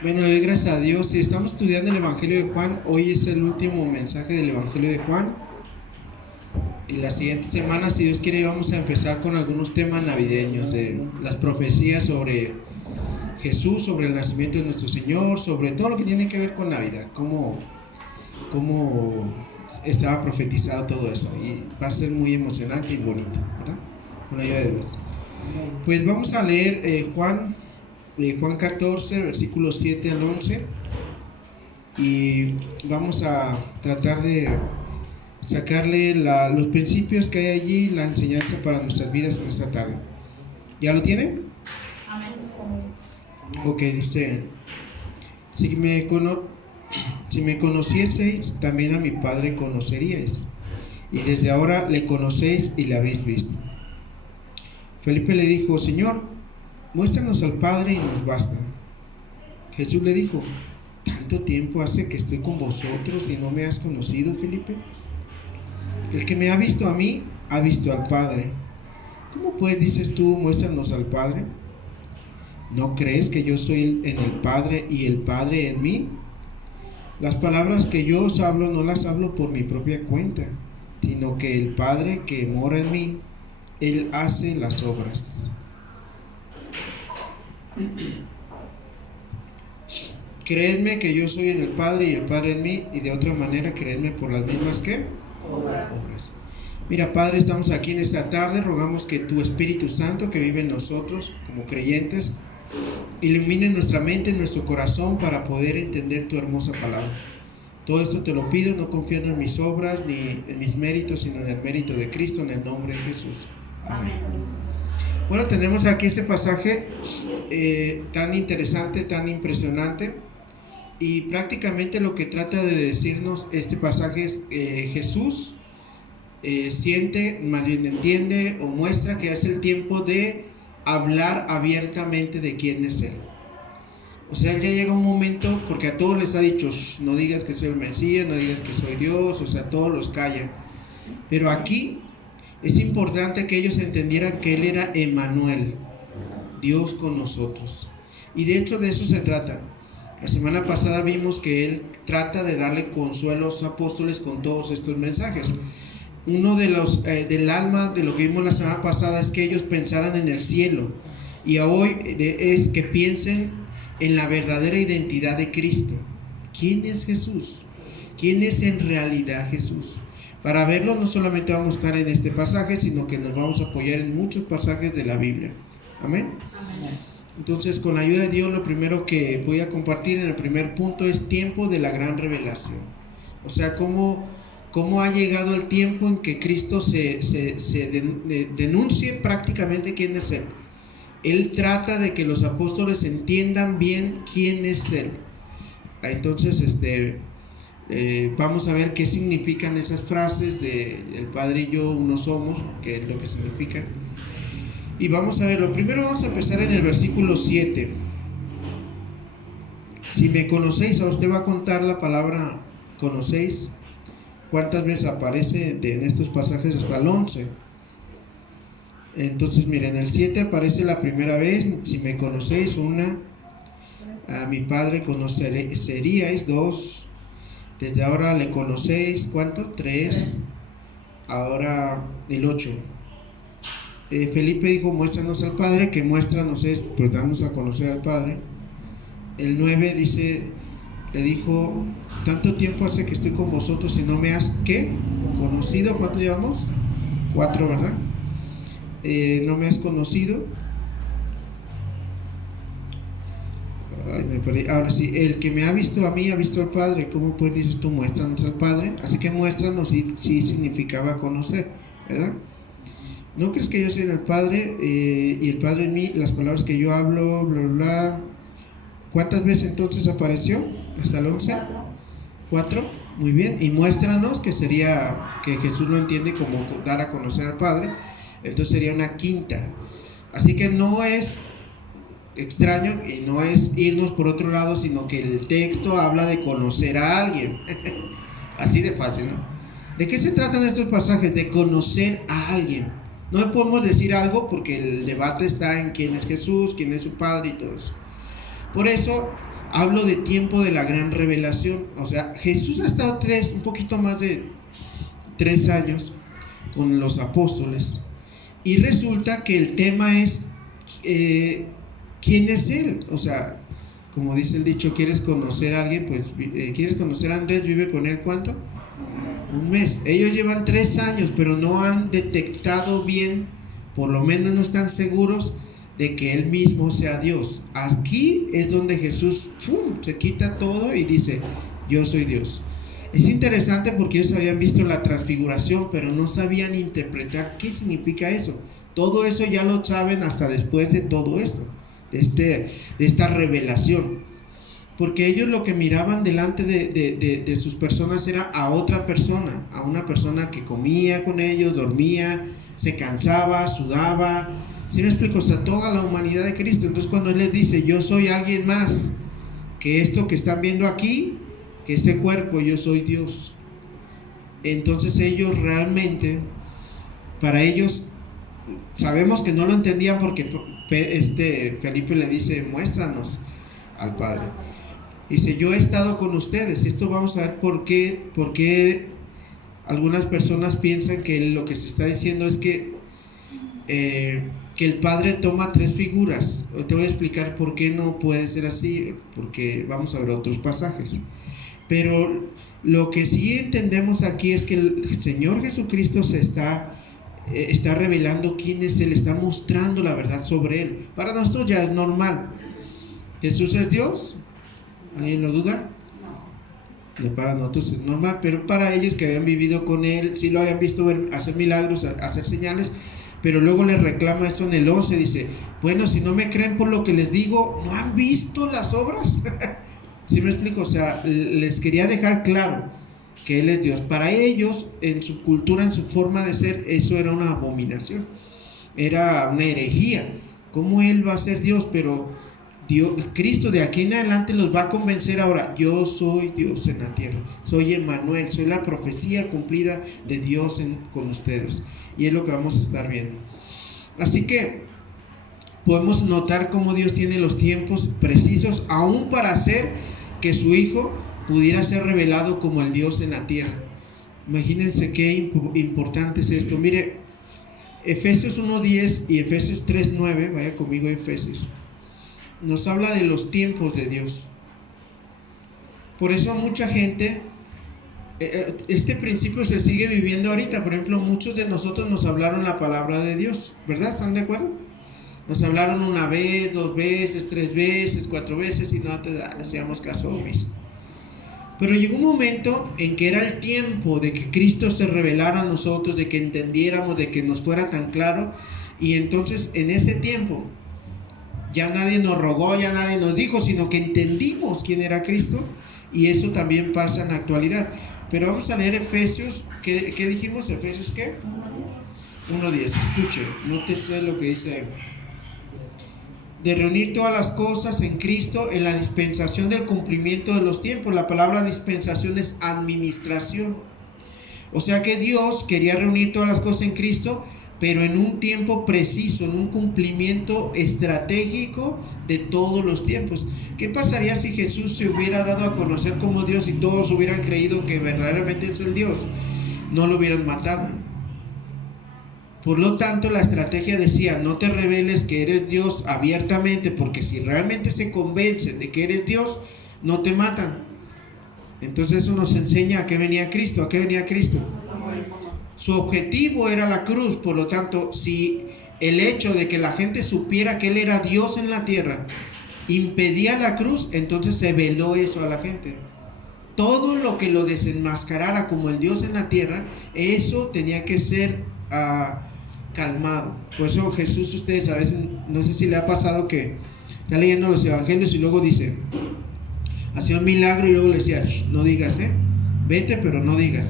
Bueno, le doy gracias a Dios. Si estamos estudiando el Evangelio de Juan, hoy es el último mensaje del Evangelio de Juan. Y la siguiente semana, si Dios quiere, vamos a empezar con algunos temas navideños, de las profecías sobre Jesús, sobre el nacimiento de nuestro Señor, sobre todo lo que tiene que ver con Navidad, cómo estaba profetizado todo eso. Y va a ser muy emocionante y bonito, ¿verdad? Con la ayuda de Dios. Pues vamos a leer Juan 14, versículos 7 al 11. Y vamos a tratar de sacarle los principios que hay allí, la enseñanza para nuestras vidas en esta tarde. ¿Ya lo tienen? Amén. Ok, dice: si me conocieseis, también a mi Padre conoceríais, y desde ahora le conocéis y le habéis visto. Felipe le dijo: Señor, muéstranos al Padre y nos basta. Jesús le dijo: ¿tanto tiempo hace que estoy con vosotros y no me has conocido, Felipe? El que me ha visto a mí, ha visto al Padre. ¿Cómo pues dices tú, muéstranos al Padre? ¿No crees que yo soy en el Padre y el Padre en mí? Las palabras que yo os hablo no las hablo por mi propia cuenta, sino que el Padre que mora en mí, Él hace las obras. Creedme que yo soy en el Padre y el Padre en mí, y de otra manera creedme por las mismas que obras. Mira, Padre, estamos aquí en esta tarde, rogamos que tu Espíritu Santo que vive en nosotros como creyentes ilumine nuestra mente, nuestro corazón para poder entender tu hermosa palabra. Todo esto te lo pido, no confiando en mis obras ni en mis méritos, sino en el mérito de Cristo, en el nombre de Jesús. Amén. Bueno, tenemos aquí este pasaje tan interesante, tan impresionante, y prácticamente lo que trata de decirnos este pasaje es Jesús siente, más bien entiende o muestra que es el tiempo de hablar abiertamente de quién es Él. O sea, ya llega un momento, porque a todos les ha dicho: no digas que soy el Mesías, no digas que soy Dios, o sea, todos los callan. Pero aquí es importante que ellos entendieran que Él era Emmanuel, Dios con nosotros. Y de hecho de eso se trata. La semana pasada vimos que Él trata de darle consuelo a los apóstoles con todos estos mensajes. Uno de los del alma de lo que vimos la semana pasada es que ellos pensaran en el cielo, y hoy es que piensen en la verdadera identidad de Cristo. ¿Quién es Jesús? ¿Quién es en realidad Jesús? Para verlo no solamente vamos a estar en este pasaje, sino que nos vamos a apoyar en muchos pasajes de la Biblia. Amén. Entonces, con la ayuda de Dios, lo primero que voy a compartir en el primer punto es tiempo de la gran revelación. O sea, cómo ha llegado el tiempo en que Cristo se denuncie prácticamente quién es Él. Él trata de que los apóstoles entiendan bien quién es Él. Entonces, vamos a ver qué significan esas frases de el Padre y yo uno somos, qué es lo que significa. Y vamos a verlo. Primero vamos a empezar en el versículo 7. Si me conocéis, a usted va a contar la palabra conocéis. ¿Cuántas veces aparece en estos pasajes? Hasta el 11. Entonces, miren, en el 7 aparece la primera vez: si me conocéis, una. A mi Padre conoceríais, 2. Desde ahora le conocéis, ¿cuánto? 3. Ahora el 8. Felipe dijo: muéstranos al Padre, que muéstranos es, pues damos a conocer al Padre. El 9 dice, le dijo: tanto tiempo hace que estoy con vosotros y no me has, ¿qué? Conocido. ¿Cuánto llevamos? 4, ¿verdad? No me has conocido. Ay, me perdí. Ahora sí, el que me ha visto a mí ha visto al Padre. ¿Cómo pues dices tú, muéstranos al Padre? Así que muéstranos sí significaba conocer, ¿verdad? ¿No crees que yo soy en el Padre y el Padre en mí? Las palabras que yo hablo, bla, bla, bla. ¿Cuántas veces entonces apareció? ¿Hasta el 11? 4. Muy bien. Y muéstranos, que sería que Jesús lo entiende como dar a conocer al Padre. Entonces sería una quinta. Así que no es extraño y no es irnos por otro lado, sino que el texto habla de conocer a alguien. Así de fácil, ¿no? ¿De qué se tratan estos pasajes? De conocer a alguien. No podemos decir algo porque el debate está en quién es Jesús, quién es su Padre y todo eso. Por eso Hablo de tiempo de la gran revelación. O sea, Jesús ha estado un poquito más de 3 años con los apóstoles. Y resulta que el tema es ¿quién es Él? O sea, como dice el dicho, ¿quieres conocer a alguien? Pues, ¿quieres conocer a Andrés? Vive con él, ¿cuánto? Un mes. Ellos llevan 3 años, pero no han detectado bien, por lo menos no están seguros de que Él mismo sea Dios. Aquí es donde Jesús se quita todo y dice, yo soy Dios. Es interesante porque ellos habían visto la transfiguración, pero no sabían interpretar qué significa eso. Todo eso ya lo saben hasta después de todo esto, de esta revelación. Porque ellos lo que miraban delante de sus personas era a otra persona, a una persona que comía con ellos, dormía, se cansaba, sudaba. ¿Sí me explico? O sea, toda la humanidad de Cristo. Entonces cuando Él les dice, yo soy alguien más que esto que están viendo aquí, que este cuerpo, yo soy Dios. Entonces ellos realmente, para ellos, sabemos que no lo entendían porque Felipe le dice, muéstranos al Padre. Dice, yo he estado con ustedes. Esto vamos a ver por qué algunas personas piensan que lo que se está diciendo es que el Padre toma 3 figuras. Te voy a explicar por qué no puede ser así, porque vamos a ver otros pasajes. Pero lo que sí entendemos aquí es que el Señor Jesucristo se está revelando quién es Él, está mostrando la verdad sobre Él. Para nosotros ya es normal. Jesús es Dios. ¿Alguien lo duda? No. Para nosotros es normal, pero para ellos que habían vivido con Él, sí lo habían visto hacer milagros, hacer señales, pero luego les reclama eso en el 11, dice, bueno, si no me creen por lo que les digo, ¿no han visto las obras? ¿Sí me explico? O sea, les quería dejar claro que Él es Dios. Para ellos, en su cultura, en su forma de ser, eso era una abominación, era una herejía. ¿Cómo Él va a ser Dios? Pero Dios, Cristo de aquí en adelante los va a convencer ahora, yo soy Dios en la tierra, soy Emmanuel, soy la profecía cumplida de Dios con ustedes. Y es lo que vamos a estar viendo. Así que podemos notar cómo Dios tiene los tiempos precisos, aún para hacer que su Hijo pudiera ser revelado como el Dios en la tierra. Imagínense qué importante es esto. Mire, Efesios 1:10 y Efesios 3:9, vaya conmigo a Efesios, nos habla de los tiempos de Dios. Por eso mucha gente, este principio se sigue viviendo ahorita. Por ejemplo, muchos de nosotros nos hablaron la palabra de Dios, ¿verdad? ¿Están de acuerdo? Nos hablaron 1 vez, 2 veces, 3 veces, 4 veces y no hacíamos caso omiso. Pero llegó un momento en que era el tiempo de que Cristo se revelara a nosotros, de que entendiéramos, de que nos fuera tan claro. Y entonces en ese tiempo ya nadie nos rogó, ya nadie nos dijo, sino que entendimos quién era Cristo. Y eso también pasa en la actualidad. Pero vamos a leer Efesios. ¿Qué dijimos? ¿Efesios qué? 1:10. Escuche, nótese lo que dice. De reunir todas las cosas en Cristo en la dispensación del cumplimiento de los tiempos. La palabra dispensación es administración. O sea que Dios quería reunir todas las cosas en Cristo, pero en un tiempo preciso, en un cumplimiento estratégico de todos los tiempos. ¿Qué pasaría si Jesús se hubiera dado a conocer como Dios y todos hubieran creído que verdaderamente es el Dios? No lo hubieran matado. Por lo tanto, la estrategia decía, no te reveles que eres Dios abiertamente, porque si realmente se convencen de que eres Dios, no te matan. Entonces eso nos enseña a qué venía Cristo. ¿A qué venía Cristo? Su objetivo era la cruz. Por lo tanto, si el hecho de que la gente supiera que Él era Dios en la tierra impedía la cruz, entonces se veló eso a la gente. Todo lo que lo desenmascarara como el Dios en la tierra, eso tenía que ser calmado. Por eso Jesús, ustedes a veces, no sé si le ha pasado que está leyendo los evangelios y luego dice, hacía un milagro y luego le decía, no digas, vete pero no digas.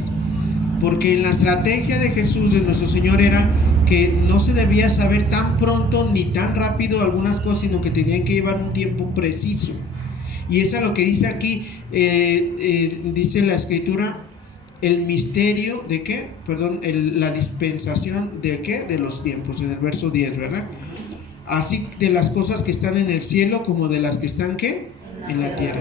Porque en la estrategia de Jesús, de nuestro Señor, era que no se debía saber tan pronto ni tan rápido algunas cosas, sino que tenían que llevar un tiempo preciso. Y eso es lo que dice aquí, dice la Escritura, el misterio de qué, perdón, la dispensación de qué, de los tiempos, en el verso 10, ¿verdad? Así de las cosas que están en el cielo como de las que están ¿qué? en la tierra.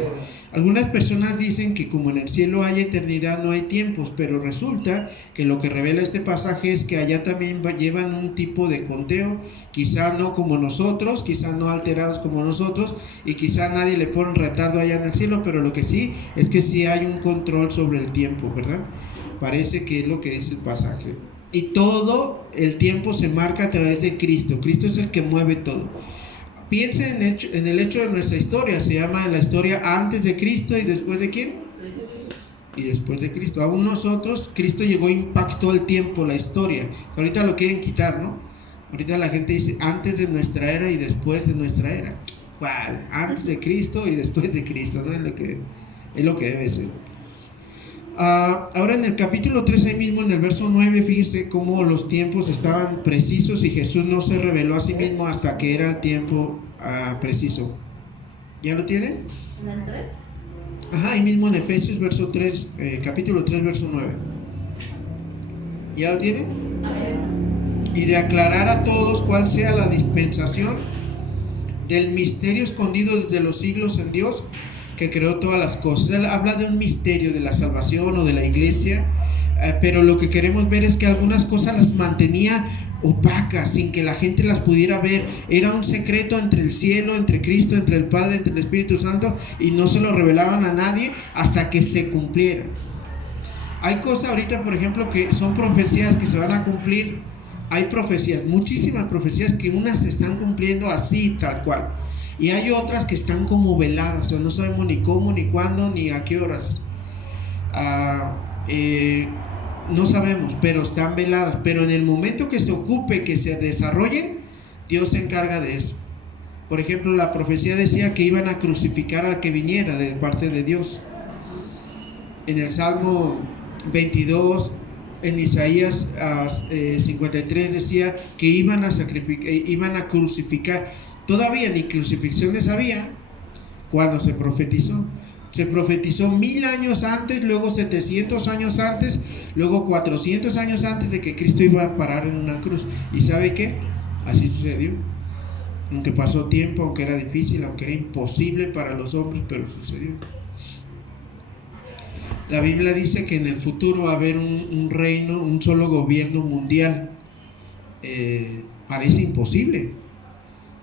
Algunas personas dicen que como en el cielo hay eternidad, no hay tiempos, pero resulta que lo que revela este pasaje es que allá también llevan un tipo de conteo, quizá no como nosotros, quizá no alterados como nosotros, y quizá nadie le pone un retardo allá en el cielo, pero lo que sí es que sí hay un control sobre el tiempo, ¿verdad? Parece que es lo que dice el pasaje. Y todo el tiempo se marca a través de Cristo. Cristo es el que mueve todo. Piensen en el hecho de nuestra historia. Se llama la historia antes de Cristo y después de ¿quién? Y después de Cristo. Aún nosotros, Cristo llegó, impactó el tiempo, la historia. Ahorita lo quieren quitar, ¿no? Ahorita la gente dice antes de nuestra era y después de nuestra era. ¿Cuál? Antes de Cristo y después de Cristo, ¿no? Es lo que debe ser. Ahora en el capítulo 3, ahí mismo en el verso 9, fíjese cómo los tiempos estaban precisos y Jesús no se reveló a sí mismo hasta que era el tiempo preciso. ¿Ya lo tienen? ¿En el 3? Ajá, ahí mismo en Efesios verso 3, capítulo 3, verso 9. ¿Ya lo tienen? Y de aclarar a todos cuál sea la dispensación del misterio escondido desde los siglos en Dios, que creó todas las cosas. Él habla de un misterio de la salvación o de la iglesia, pero lo que queremos ver es que algunas cosas las mantenía opacas, sin que la gente las pudiera ver. Era un secreto entre el cielo, entre Cristo, entre el Padre, entre el Espíritu Santo, y no se lo revelaban a nadie hasta que se cumpliera. Hay cosas ahorita, por ejemplo, que son profecías que se van a cumplir. Hay profecías, muchísimas profecías, que unas se están cumpliendo así, tal cual, y hay otras que están como veladas, o sea, no sabemos ni cómo, ni cuándo, ni a qué horas. No sabemos, pero están veladas. Pero en el momento que se ocupe, que se desarrollen, Dios se encarga de eso. Por ejemplo, la profecía decía que iban a crucificar al que viniera de parte de Dios. En el Salmo 22, en Isaías 53 decía que iban a crucificar. Todavía ni crucifixiones había cuando se profetizó. Se profetizó 1000 años antes, luego 700 años antes, luego 400 años antes de que Cristo iba a parar en una cruz. ¿Y sabe qué? Así sucedió. Aunque pasó tiempo, aunque era difícil, aunque era imposible para los hombres, pero sucedió. La Biblia dice que en el futuro va a haber un reino, un solo gobierno mundial. Parece imposible.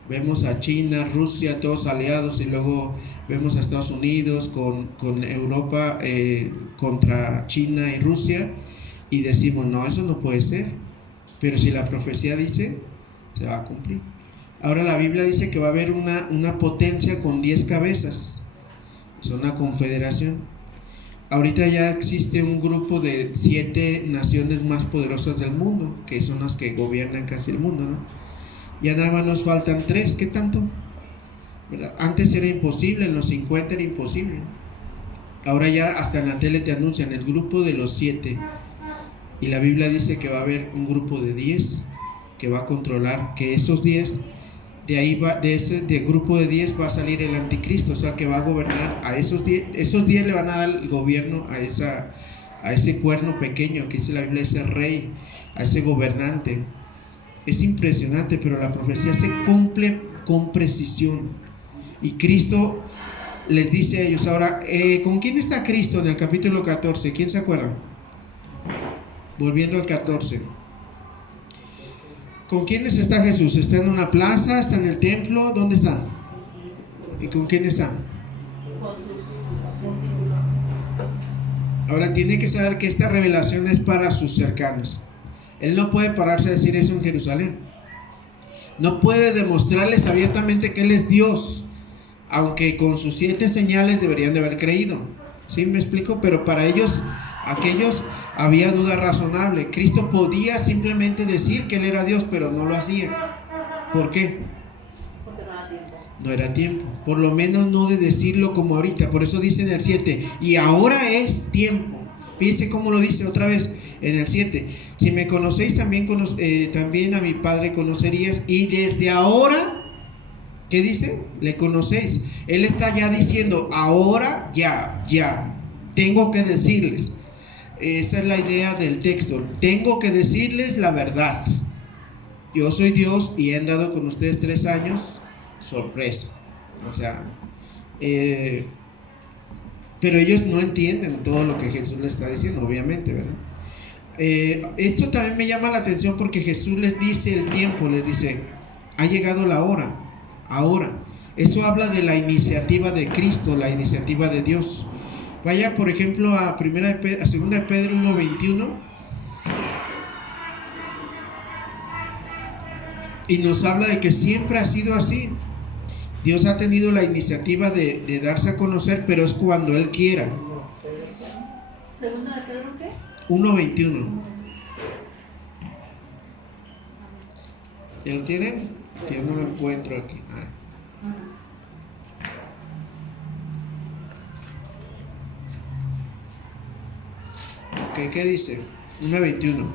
Vemos a China, Rusia, todos aliados, y luego vemos a Estados Unidos con Europa contra China y Rusia, y decimos, no, eso no puede ser. Pero si la profecía dice, se va a cumplir. Ahora la Biblia dice que va a haber una potencia con 10 cabezas. Es una confederación. Ahorita ya existe un grupo de 7 naciones más poderosas del mundo, que son las que gobiernan casi el mundo, ¿no? Ya nada más nos faltan 3, ¿qué tanto? ¿Verdad? Antes era imposible, en los 50 era imposible. Ahora ya hasta en la tele te anuncian el grupo de los 7. Y la Biblia dice que va a haber un grupo de 10 que va a controlar, que esos 10, de ahí va, de ese grupo de 10 va a salir el anticristo, o sea que va a gobernar a esos 10. Esos 10 le van a dar el gobierno a ese cuerno pequeño que dice la Biblia, ese rey, a ese gobernante. Es impresionante, pero la profecía se cumple con precisión. Y Cristo les dice a ellos ahora, ¿con quién está Cristo en el capítulo 14? ¿Quién se acuerda? Volviendo al 14. ¿Con quiénes está Jesús? ¿Está en una plaza? ¿Está en el templo? ¿Dónde está? ¿Y con quién está? Ahora tiene que saber que esta revelación es para sus cercanos. Él no puede pararse a decir eso en Jerusalén. No puede demostrarles abiertamente que Él es Dios, aunque con sus 7 señales deberían de haber creído. ¿Sí me explico? Pero para ellos, aquellos, había duda razonable. Cristo podía simplemente decir que Él era Dios, pero no lo hacía. ¿Por qué? Porque no era tiempo. No era tiempo. Por lo menos no de decirlo como ahorita. Por eso dice en el 7, y ahora es tiempo. Fíjense cómo lo dice otra vez en el 7. Si me conocéis, también a mi Padre conocerías. Y desde ahora, ¿qué dice? Le conocéis. Él está ya diciendo, ahora ya. Tengo que decirles. Esa es la idea del texto. Tengo que decirles la verdad. Yo soy Dios y he andado con ustedes 3 años. Sorpresa. O sea, Pero ellos no entienden todo lo que Jesús les está diciendo, obviamente, ¿verdad? Esto también me llama la atención porque Jesús les dice el tiempo, les dice, ha llegado la hora, ahora. Eso habla de la iniciativa de Cristo, la iniciativa de Dios. Vaya, por ejemplo, a 2 de Pedro 1:21 y nos habla de que siempre ha sido así. Dios ha tenido la iniciativa de darse a conocer, pero es cuando Él quiera. ¿Segunda de Pedro qué? 1:21. ¿Ya lo tienen? Que yo no lo encuentro aquí. Ok, ¿qué dice? 1:21.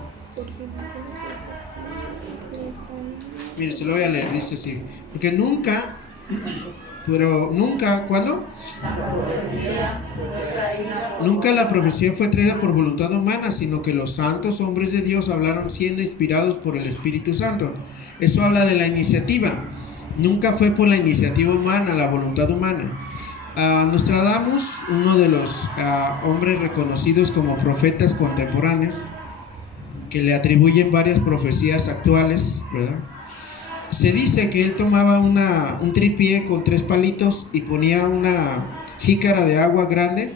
Mire, se lo voy a leer, dice así. Porque nunca, ¿cuándo? Nunca la profecía fue traída por voluntad humana, sino que los santos hombres de Dios hablaron siendo inspirados por el Espíritu Santo. Eso habla de la iniciativa. Nunca fue por la iniciativa humana, la voluntad humana. Nostradamus, uno de los hombres reconocidos como profetas contemporáneos, que le atribuyen varias profecías actuales, ¿verdad? Se dice que él tomaba un tripié con 3 palitos y ponía una jícara de agua grande,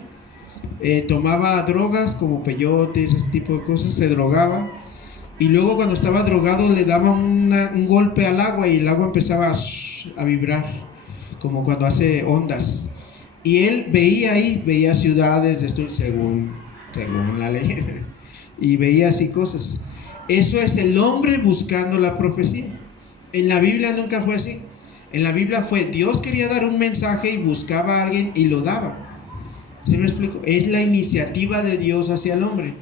tomaba drogas como peyote, ese tipo de cosas, se drogaba, y luego cuando estaba drogado le daba un golpe al agua y el agua empezaba a vibrar, como cuando hace ondas. Y él veía ciudades de esto según la ley, y veía así cosas. Eso es el hombre buscando la profecía. En la Biblia nunca fue así. En la Biblia fue Dios quería dar un mensaje y buscaba a alguien y lo daba. ¿Sí me explico? Es la iniciativa de Dios hacia el hombre.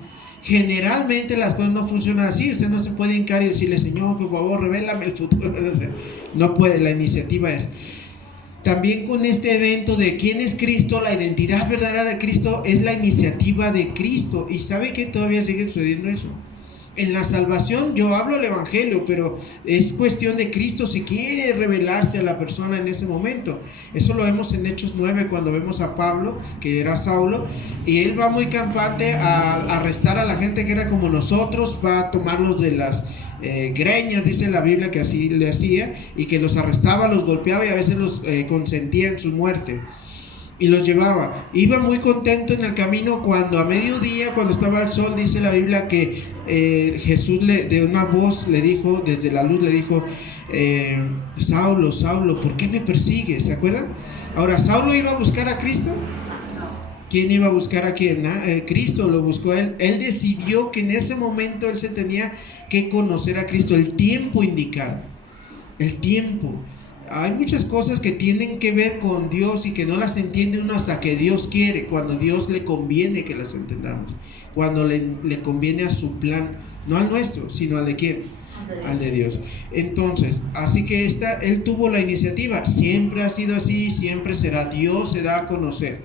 Generalmente las cosas no funcionan así. Usted no se puede hincar y decirle, Señor, por favor, revélame el futuro. No puede, la iniciativa es. También con este evento de quién es Cristo, la identidad verdadera de Cristo es la iniciativa de Cristo. Y sabe que todavía sigue sucediendo eso. En la salvación yo hablo el evangelio, pero es cuestión de Cristo si quiere revelarse a la persona en ese momento. Eso lo vemos en Hechos 9 cuando vemos a Pablo, que era Saulo, y él va muy campante a arrestar a la gente que era como nosotros, va a tomarlos de las greñas, dice la Biblia que así le hacía, y que los arrestaba, los golpeaba y a veces los consentía en su muerte. Y los llevaba. Iba muy contento en el camino cuando a mediodía, cuando estaba el sol, dice la Biblia que Jesús de una voz le dijo, desde la luz le dijo, Saulo, Saulo, ¿por qué me persigues? ¿Se acuerdan? Ahora, ¿Saulo iba a buscar a Cristo? ¿Quién iba a buscar a quién? Cristo lo buscó a él. Él decidió que en ese momento él se tenía que conocer a Cristo, el tiempo indicado. El tiempo. Hay muchas cosas que tienen que ver con Dios y que no las entiende uno hasta que Dios quiere, cuando Dios le conviene que las entendamos, cuando le conviene a su plan, no al nuestro, sino al de quién, al de Dios. Entonces, así que él tuvo la iniciativa, siempre ha sido así, siempre será. Dios se da a conocer,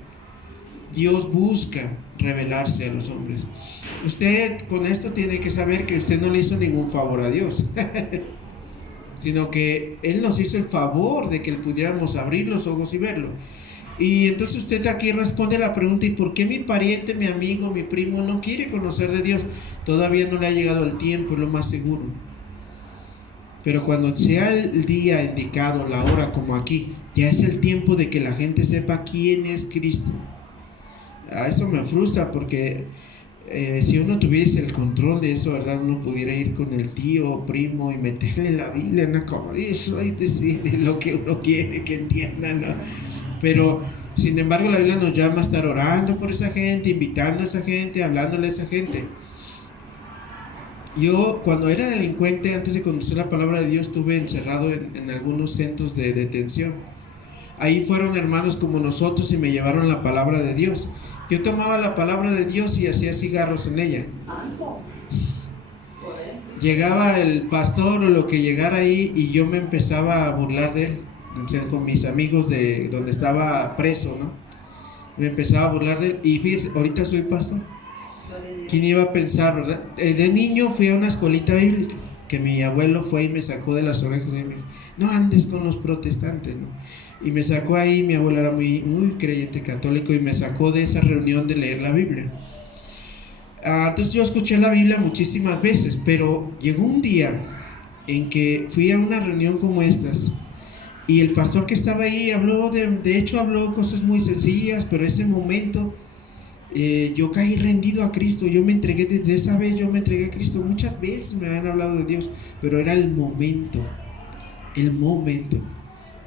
Dios busca revelarse a los hombres. Usted con esto tiene que saber que usted no le hizo ningún favor a Dios. Sino que Él nos hizo el favor de que pudiéramos abrir los ojos y verlo. Y entonces usted aquí responde la pregunta, ¿y por qué mi pariente, mi amigo, mi primo no quiere conocer de Dios? Todavía no le ha llegado el tiempo, es lo más seguro. Pero cuando sea el día indicado, la hora como aquí, ya es el tiempo de que la gente sepa quién es Cristo. Eso me frustra porque si uno tuviese el control de eso, ¿verdad? Uno pudiera ir con el tío o primo y meterle la Biblia, ¿no? Como eso y decir lo que uno quiere que entiendan, ¿no? Pero sin embargo la Biblia nos llama a estar orando por esa gente, invitando a esa gente, hablándole a esa gente. Yo cuando era delincuente, antes de conocer la palabra de Dios, estuve encerrado en algunos centros de detención. Ahí fueron hermanos como nosotros y me llevaron la palabra de Dios. Yo tomaba la palabra de Dios y hacía cigarros en ella. Llegaba el pastor o lo que llegara ahí y yo me empezaba a burlar de él, con mis amigos de donde estaba preso, ¿no? Me empezaba a burlar de él y fíjese, ahorita soy pastor. ¿Quién iba a pensar, verdad? De niño fui a una escuelita bíblica que mi abuelo fue y me sacó de las orejas y me dijo, no andes con los protestantes, ¿no? Y me sacó ahí, mi abuelo era muy, muy creyente católico, y me sacó de esa reunión de leer la Biblia. Entonces yo escuché la Biblia muchísimas veces, pero llegó un día en que fui a una reunión como estas, y el pastor que estaba ahí habló, de hecho habló cosas muy sencillas, pero ese momento yo caí rendido a Cristo. Yo me entregué, desde esa vez yo me entregué a Cristo. Muchas veces me han hablado de Dios, pero era el momento.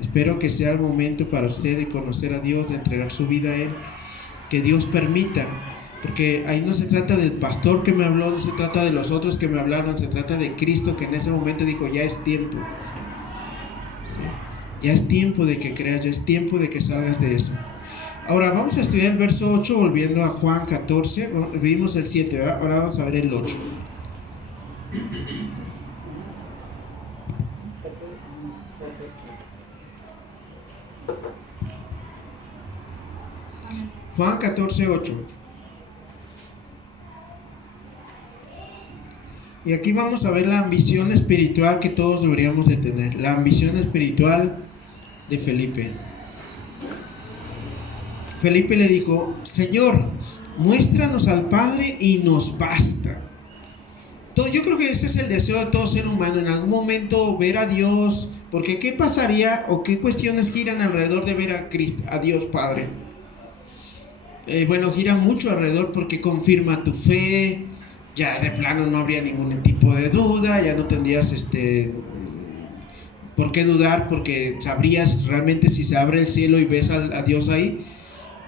Espero que sea el momento para usted de conocer a Dios, de entregar su vida a Él, que Dios permita, porque ahí no se trata del pastor que me habló, no se trata de los otros que me hablaron, se trata de Cristo, que en ese momento dijo, ya es tiempo, ¿sí? Ya es tiempo de que creas, ya es tiempo de que salgas de eso. Ahora vamos a estudiar el verso 8, volviendo a Juan 14, vimos el 7, ¿verdad? Ahora vamos a ver el 8. Juan 14, 8. Y aquí vamos a ver la ambición espiritual que todos deberíamos de tener, la ambición espiritual de Felipe. Felipe le dijo, Señor, muéstranos al Padre y nos basta. Yo creo que ese es el deseo de todo ser humano, en algún momento ver a Dios, porque ¿qué pasaría o qué cuestiones giran alrededor de ver a Cristo, a Dios Padre? Bueno, gira mucho alrededor porque confirma tu fe, ya de plano no habría ningún tipo de duda, ya no tendrías por qué dudar, porque sabrías realmente si se abre el cielo y ves a Dios ahí,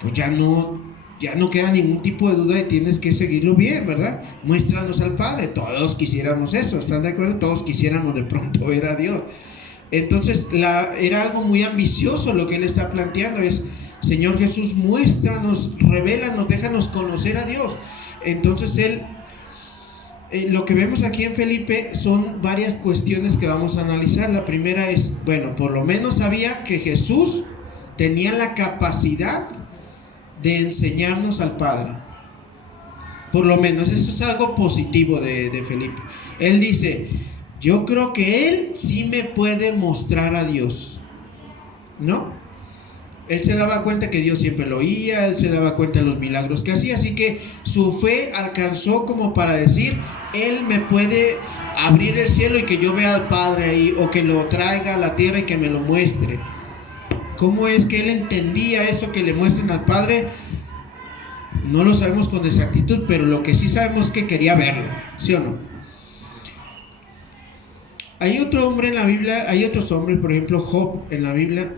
pues ya no queda ningún tipo de duda y tienes que seguirlo bien, ¿verdad? Muéstranos al Padre. Todos quisiéramos eso, ¿están de acuerdo? Todos quisiéramos de pronto ver a Dios. Entonces era algo muy ambicioso lo que él está planteando, es, Señor Jesús, muéstranos, revélanos, déjanos conocer a Dios. Entonces él, lo que vemos aquí en Felipe son varias cuestiones que vamos a analizar. La primera es, bueno, por lo menos sabía que Jesús tenía la capacidad de enseñarnos al Padre. Por lo menos eso es algo positivo de Felipe. Él dice, yo creo que él sí me puede mostrar a Dios, ¿no? Él se daba cuenta que Dios siempre lo oía, él se daba cuenta de los milagros que hacía, así que su fe alcanzó como para decir, él me puede abrir el cielo y que yo vea al Padre ahí, o que lo traiga a la tierra y que me lo muestre. ¿Cómo es que él entendía eso, que le muestren al Padre? No lo sabemos con exactitud, pero lo que sí sabemos es que quería verlo, ¿sí o no? Hay otro hombre en la Biblia, hay otros hombres, por ejemplo Job en la Biblia.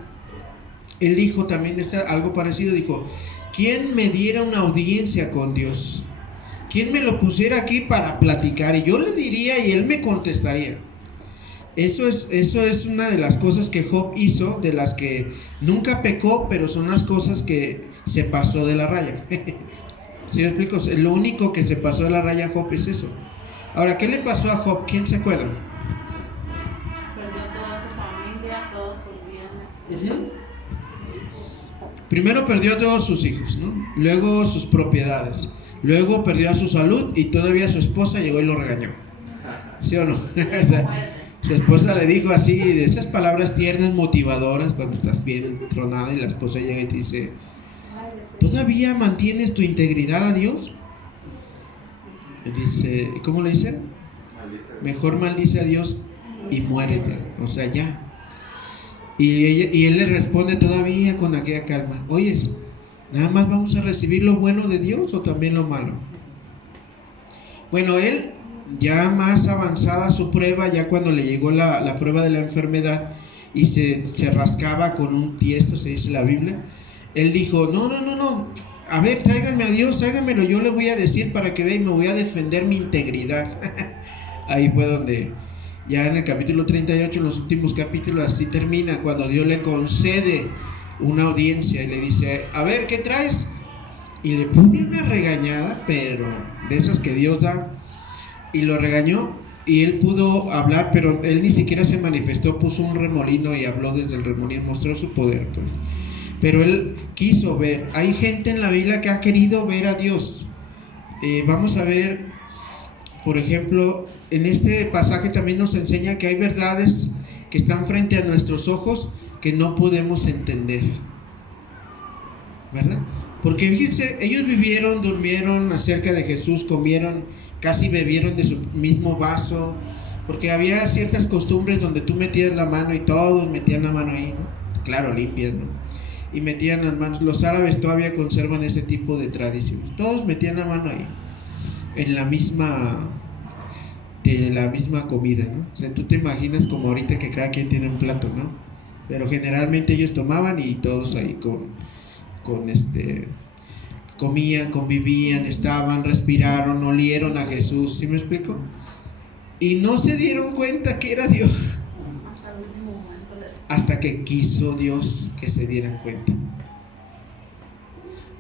Él dijo también algo parecido, dijo, ¿quién me diera una audiencia con Dios? ¿Quién me lo pusiera aquí para platicar? Y yo le diría y él me contestaría. Eso es una de las cosas que Job hizo, de las que nunca pecó, pero son las cosas que se pasó de la raya. ¿Sí me explico? Lo único que se pasó de la raya a Job es eso. Ahora, ¿qué le pasó a Job? ¿Quién se acuerda? Perdió toda su familia, todos sus bienes. Primero perdió a todos sus hijos, ¿no? Luego sus propiedades. Luego perdió a su salud y todavía su esposa llegó y lo regañó. ¿Sí o no? O sea, su esposa le dijo así, de esas palabras tiernas, motivadoras, cuando estás bien tronada y la esposa llega y te dice, ¿todavía mantienes tu integridad a Dios? Le dice, ¿cómo le dice? Mejor maldice a Dios y muérete, o sea, ya. Y él le responde todavía con aquella calma, oyes, ¿nada más vamos a recibir lo bueno de Dios o también lo malo? Bueno, él, ya más avanzada su prueba, ya cuando le llegó la prueba de la enfermedad y se rascaba con un tiesto, se dice en la Biblia, él dijo, no, a ver, tráiganme a Dios, tráiganmelo, yo le voy a decir para que vea y me voy a defender mi integridad. Ahí fue donde, ya en el capítulo 38, en los últimos capítulos, así termina, cuando Dios le concede una audiencia y le dice, a ver, ¿qué traes? Y le pone una regañada, pero de esas que Dios da, y lo regañó, y él pudo hablar, pero él ni siquiera se manifestó, puso un remolino y habló desde el remolino, mostró su poder, pues. Pero él quiso ver. Hay gente en la Biblia que ha querido ver a Dios. Vamos a ver Por ejemplo, en este pasaje también nos enseña que hay verdades que están frente a nuestros ojos que no podemos entender, ¿verdad? Porque fíjense, ellos vivieron, durmieron acerca de Jesús, comieron, casi bebieron de su mismo vaso, porque había ciertas costumbres donde tú metías la mano y todos metían la mano ahí, ¿no? Claro, limpias, ¿no? Y metían las manos. Los árabes todavía conservan ese tipo de tradiciones. Todos metían la mano ahí, en la misma comida, ¿no? O sea, tú te imaginas como ahorita que cada quien tiene un plato, ¿no? Pero generalmente ellos tomaban y todos ahí comían, convivían, estaban, respiraron, olieron a Jesús, ¿sí me explico? Y no se dieron cuenta que era Dios hasta que quiso Dios que se dieran cuenta.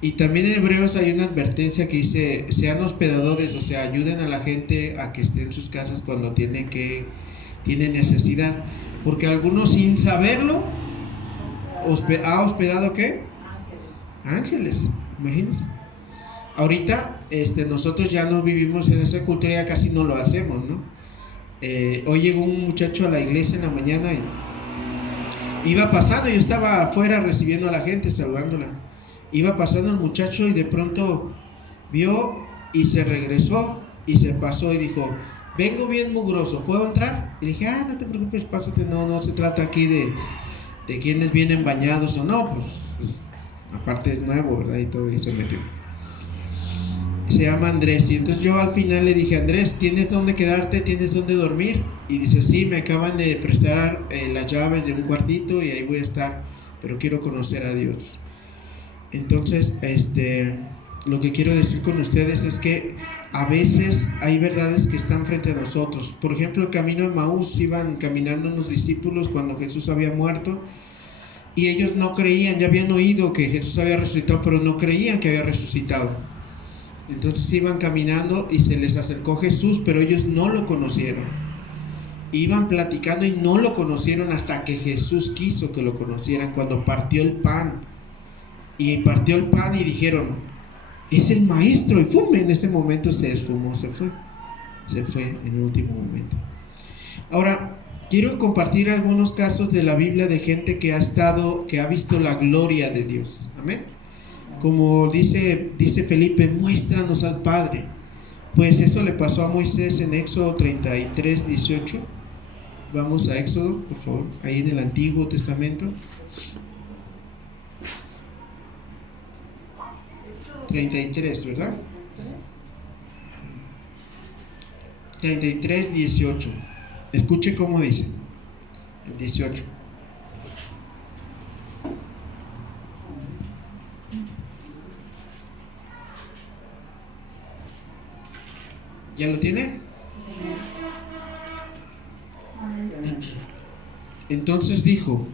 Y también en Hebreos hay una advertencia que dice: sean hospedadores, o sea, ayuden a la gente a que esté en sus casas cuando tiene necesidad, porque algunos sin saberlo ha hospedado ¿qué? Ángeles, imagínense. Ahorita nosotros ya no vivimos en esa cultura, ya casi no lo hacemos, ¿no? Hoy llegó un muchacho a la iglesia en la mañana y iba pasando, yo estaba afuera recibiendo a la gente, saludándola. Iba pasando el muchacho y de pronto vio y se regresó y se pasó y dijo: vengo bien mugroso, ¿puedo entrar? Y dije: no te preocupes, pásate, no se trata aquí de quienes vienen bañados o no, pues aparte es nuevo, ¿verdad? Y todo, y se metió. Se llama Andrés, y entonces yo al final le dije: Andrés, ¿tienes dónde quedarte? ¿Tienes dónde dormir? Y dice: sí, me acaban de prestar las llaves de un cuartito y ahí voy a estar, pero quiero conocer a Dios. Entonces, lo que quiero decir con ustedes es que a veces hay verdades que están frente a nosotros. Por ejemplo, el camino de Emaús, iban caminando unos discípulos cuando Jesús había muerto y ellos no creían, ya habían oído que Jesús había resucitado, pero no creían que había resucitado. Entonces iban caminando y se les acercó Jesús, pero ellos no lo conocieron. Iban platicando y no lo conocieron hasta que Jesús quiso que lo conocieran, cuando partió el pan. Y partió el pan y dijeron: es el maestro. Y ¡fum! En ese momento se esfumó, se fue en el último momento. Ahora quiero compartir algunos casos de la Biblia de gente que ha visto la gloria de Dios. Amén. Como dice Felipe: muéstranos al Padre. Pues eso le pasó a Moisés en Éxodo 33, 18. Vamos a Éxodo, por favor, ahí en el Antiguo Testamento. 33, ¿verdad? 33, 18. Escuche cómo dice el 18. ¿Ya lo tiene? Entonces dijo: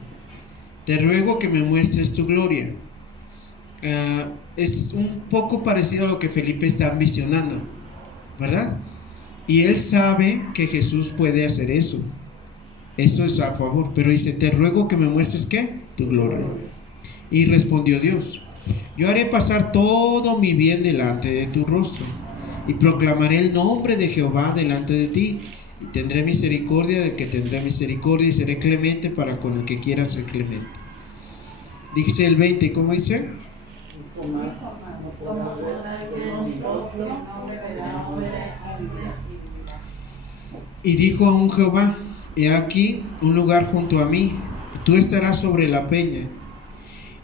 te ruego que me muestres tu gloria. Es un poco parecido a lo que Felipe está visionando, ¿verdad? Y él sabe que Jesús puede hacer eso. Eso es a favor. Pero dice: te ruego que me muestres ¿qué? Tu gloria. Y respondió Dios: yo haré pasar todo mi bien delante de tu rostro, y proclamaré el nombre de Jehová delante de ti, y tendré misericordia del que tendré misericordia, y seré clemente para con el que quiera ser clemente. Dice el 20, ¿cómo dice? Y dijo aún Jehová: he aquí un lugar junto a mí, tú estarás sobre la peña,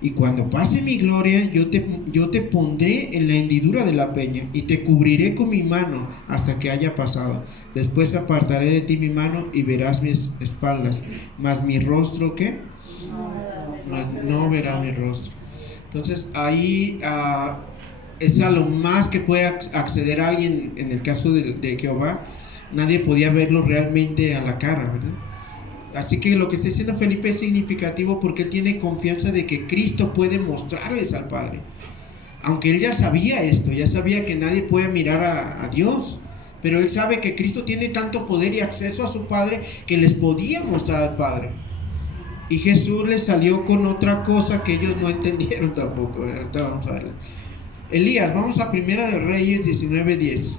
y cuando pase mi gloria, yo te pondré en la hendidura de la peña, y te cubriré con mi mano hasta que haya pasado. Después apartaré de ti mi mano, y verás mis espaldas, mas mi rostro, ¿qué? No verá mi rostro. Entonces ahí es a lo más que puede acceder a alguien. En el caso de Jehová, nadie podía verlo realmente a la cara, ¿verdad? Así que lo que está diciendo Felipe es significativo, porque él tiene confianza de que Cristo puede mostrarles al Padre. Aunque él ya sabía esto, ya sabía que nadie puede mirar a Dios, pero él sabe que Cristo tiene tanto poder y acceso a su Padre que les podía mostrar al Padre. Y Jesús les salió con otra cosa que ellos no entendieron tampoco. Ahorita vamos a verla. Elías, vamos a Primera de Reyes 19:10.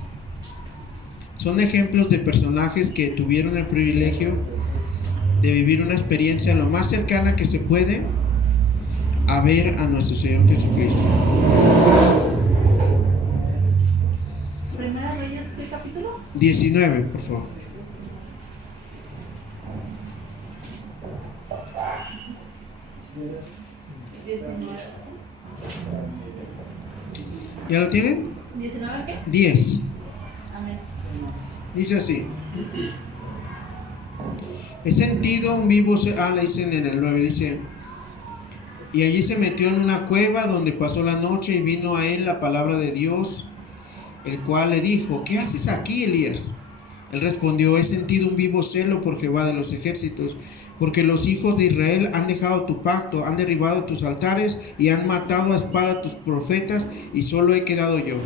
Son ejemplos de personajes que tuvieron el privilegio de vivir una experiencia lo más cercana que se puede a ver a nuestro Señor Jesucristo. Primera Reyes, ¿qué capítulo? 19, por favor. ¿Ya lo tienen? ¿19 qué? 10. Amén. Dice así: he sentido un vivo... le dicen en el 9, dice: y allí se metió en una cueva donde pasó la noche, y vino a él la palabra de Dios, el cual le dijo: ¿qué haces aquí, Elías? Él respondió: he sentido un vivo celo por Jehová de los ejércitos, porque los hijos de Israel han dejado tu pacto, han derribado tus altares y han matado a espada a tus profetas, y solo he quedado yo,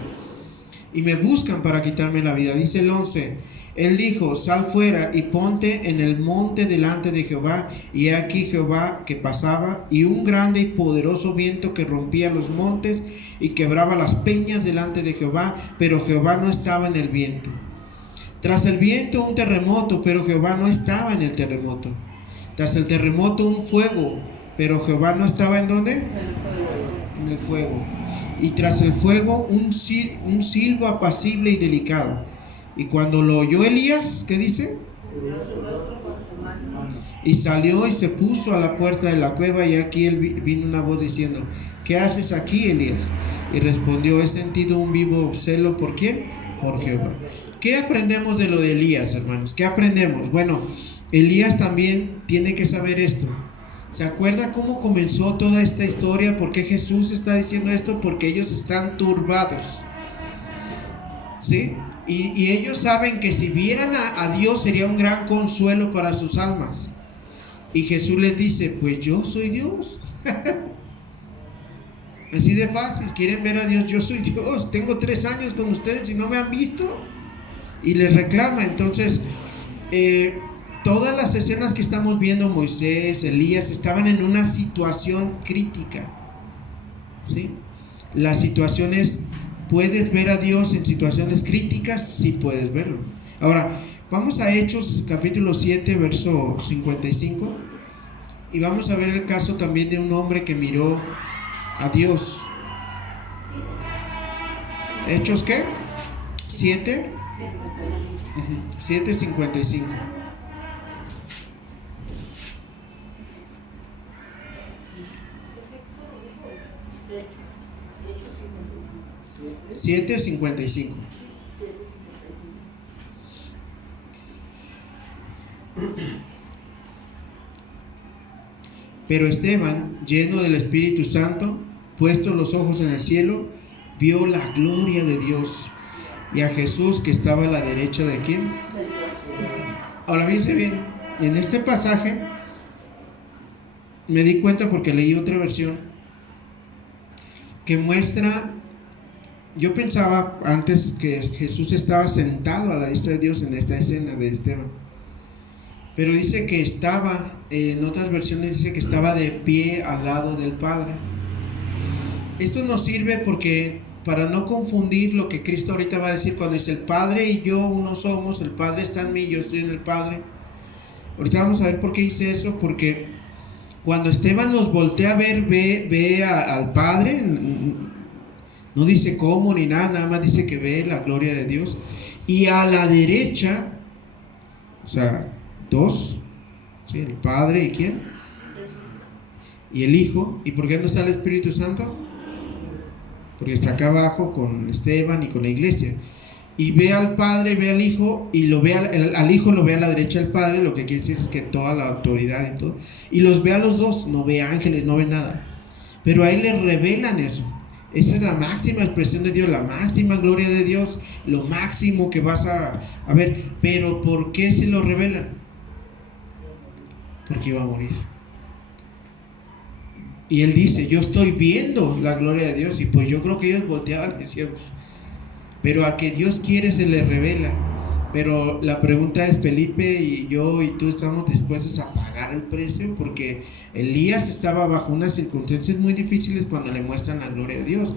y me buscan para quitarme la vida. Dice el 11: él dijo: sal fuera y ponte en el monte delante de Jehová. Y he aquí Jehová que pasaba, y un grande y poderoso viento que rompía los montes y quebraba las peñas delante de Jehová, pero Jehová no estaba en el viento. Tras el viento un terremoto, pero Jehová no estaba en el terremoto. Tras el terremoto un fuego, pero Jehová no estaba ¿en dónde? En el fuego. Y tras el fuego un silbo apacible y delicado. Y cuando lo oyó Elías, ¿qué dice? Y salió y se puso a la puerta de la cueva, y aquí vino una voz diciendo: ¿qué haces aquí, Elías? Y respondió: he sentido un vivo celo. ¿Por quién? Por Jehová. ¿Qué aprendemos de lo de Elías, hermanos? ¿Qué aprendemos? Bueno, Elías también tiene que saber esto. ¿Se acuerda cómo comenzó toda esta historia? ¿Por qué Jesús está diciendo esto? Porque ellos están turbados, ¿sí? Y ellos saben que si vieran a Dios sería un gran consuelo para sus almas. Y Jesús les dice: pues yo soy Dios. Así de fácil. ¿Quieren ver a Dios? Yo soy Dios. Tengo 3 años con ustedes y no me han visto. Y les reclama. Entonces, todas las escenas que estamos viendo, Moisés, Elías, estaban en una situación crítica, ¿sí? Las situaciones... ¿Puedes ver a Dios en situaciones críticas? Sí, puedes verlo. Ahora, vamos a Hechos capítulo 7, verso 55. Y vamos a ver el caso también de un hombre que miró a Dios. ¿Hechos qué? 7. 7:55. 7:55. Pero Esteban, lleno del Espíritu Santo, puestos los ojos en el cielo, vio la gloria de Dios y a Jesús que estaba a la derecha de ¿quién? Ahora fíjense bien, en este pasaje me di cuenta porque leí otra versión que muestra... Yo pensaba antes que Jesús estaba sentado a la diestra de Dios en esta escena de Esteban, pero dice que estaba, en otras versiones dice que estaba de pie al lado del Padre. Esto nos sirve porque para no confundir lo que Cristo ahorita va a decir cuando dice: el Padre y yo uno somos, el Padre está en mí, yo estoy en el Padre. Ahorita vamos a ver por qué dice eso, porque cuando Esteban los voltea a ver, ve al Padre. No dice cómo ni nada, nada más dice que ve la gloria de Dios. Y a la derecha, o sea, 2, ¿sí? El Padre y ¿quién? Y el Hijo. ¿Y por qué no está el Espíritu Santo? Porque está acá abajo con Esteban y con la iglesia. Y ve al Padre, ve al Hijo, y lo ve al Hijo lo ve a la derecha del Padre, lo que quiere decir es que toda la autoridad y todo. Y los ve a los dos, no ve ángeles, no ve nada. Pero a él le revelan eso. Esa es la máxima expresión de Dios, la máxima gloria de Dios, lo máximo que vas a ver. Pero ¿por qué se lo revelan? Porque iba a morir. Y él dice: yo estoy viendo la gloria de Dios. Y pues yo creo que ellos volteaban y decían: pero a que Dios quiere se le revela. Pero la pregunta es: Felipe y yo y tú estamos dispuestos a pagar el precio, porque Elías estaba bajo unas circunstancias muy difíciles cuando le muestran la gloria de Dios.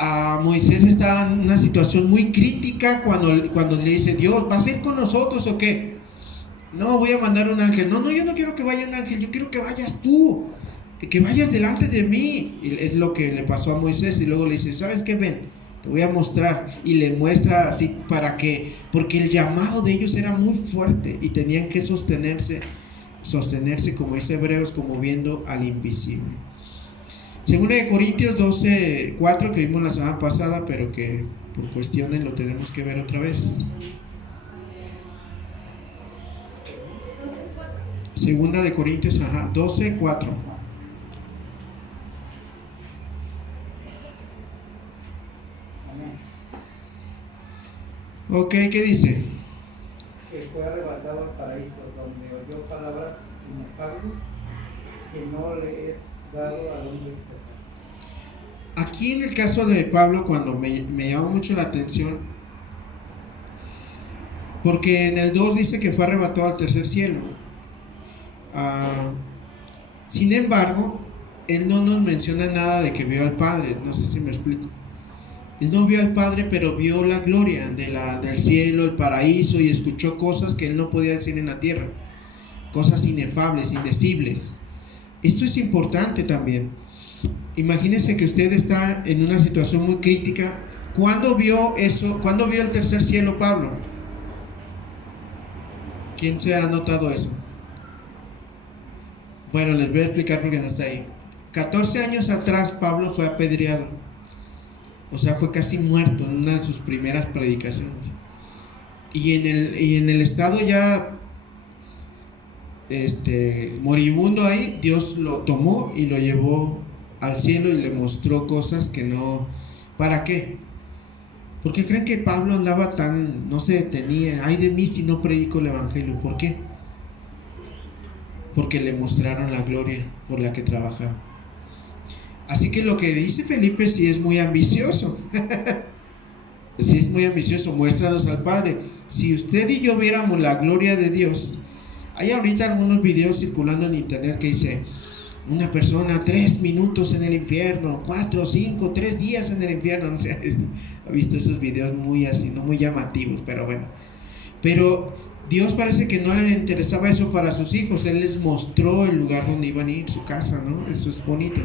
a Moisés estaba en una situación muy crítica cuando le dice: Dios, ¿vas a ir con nosotros o qué? No, voy a mandar un ángel. No, yo no quiero que vaya un ángel, yo quiero que vayas tú, que vayas delante de mí. Y es lo que le pasó a Moisés. Y luego le dice: ¿sabes qué? Ven, te voy a mostrar. Y le muestra así porque el llamado de ellos era muy fuerte y tenían que sostenerse, como dice Hebreos, como viendo al invisible. Segunda de Corintios 12:4, que vimos la semana pasada, pero que por cuestiones lo tenemos que ver otra vez. Segunda de Corintios 12:4. Ok, ¿qué dice? Que fue arrebatado al paraíso, donde oyó palabras inefables que no le es dado al hombre expresar. Aquí en el caso de Pablo, cuando me llamó mucho la atención, porque en el 2 dice que fue arrebatado al tercer cielo. Sin embargo, él no nos menciona nada de que vio al Padre. No sé si me explico. Él no vio al Padre, pero vio la gloria del cielo, el paraíso, y escuchó cosas que él no podía decir en la tierra, cosas inefables, indecibles. Esto es importante también. Imagínense que usted está en una situación muy crítica. ¿Cuándo vio eso? ¿Cuándo vio el tercer cielo, Pablo? ¿Quién se ha notado eso? Bueno, les voy a explicar porque no está ahí. 14 años atrás Pablo fue apedreado. O sea, fue casi muerto en una de sus primeras predicaciones. Y en el estado ya moribundo ahí, Dios lo tomó y lo llevó al cielo y le mostró cosas que no... ¿Para qué? ¿Por qué creen que Pablo andaba no se detenía? Ay de mí si no predico el evangelio. ¿Por qué? Porque le mostraron la gloria por la que trabajaba. Así que lo que dice Felipe sí es muy ambicioso. Sí es muy ambicioso. Muéstranos al Padre. Si usted y yo viéramos la gloria de Dios, hay ahorita algunos videos circulando en internet que dice: una persona 3 minutos en el infierno, 4, 5, 3 días en el infierno. No sé, he visto esos videos muy así, no muy llamativos, pero bueno. Pero Dios parece que no le interesaba eso para sus hijos. Él les mostró el lugar donde iban a ir, su casa, ¿no? Eso es bonito.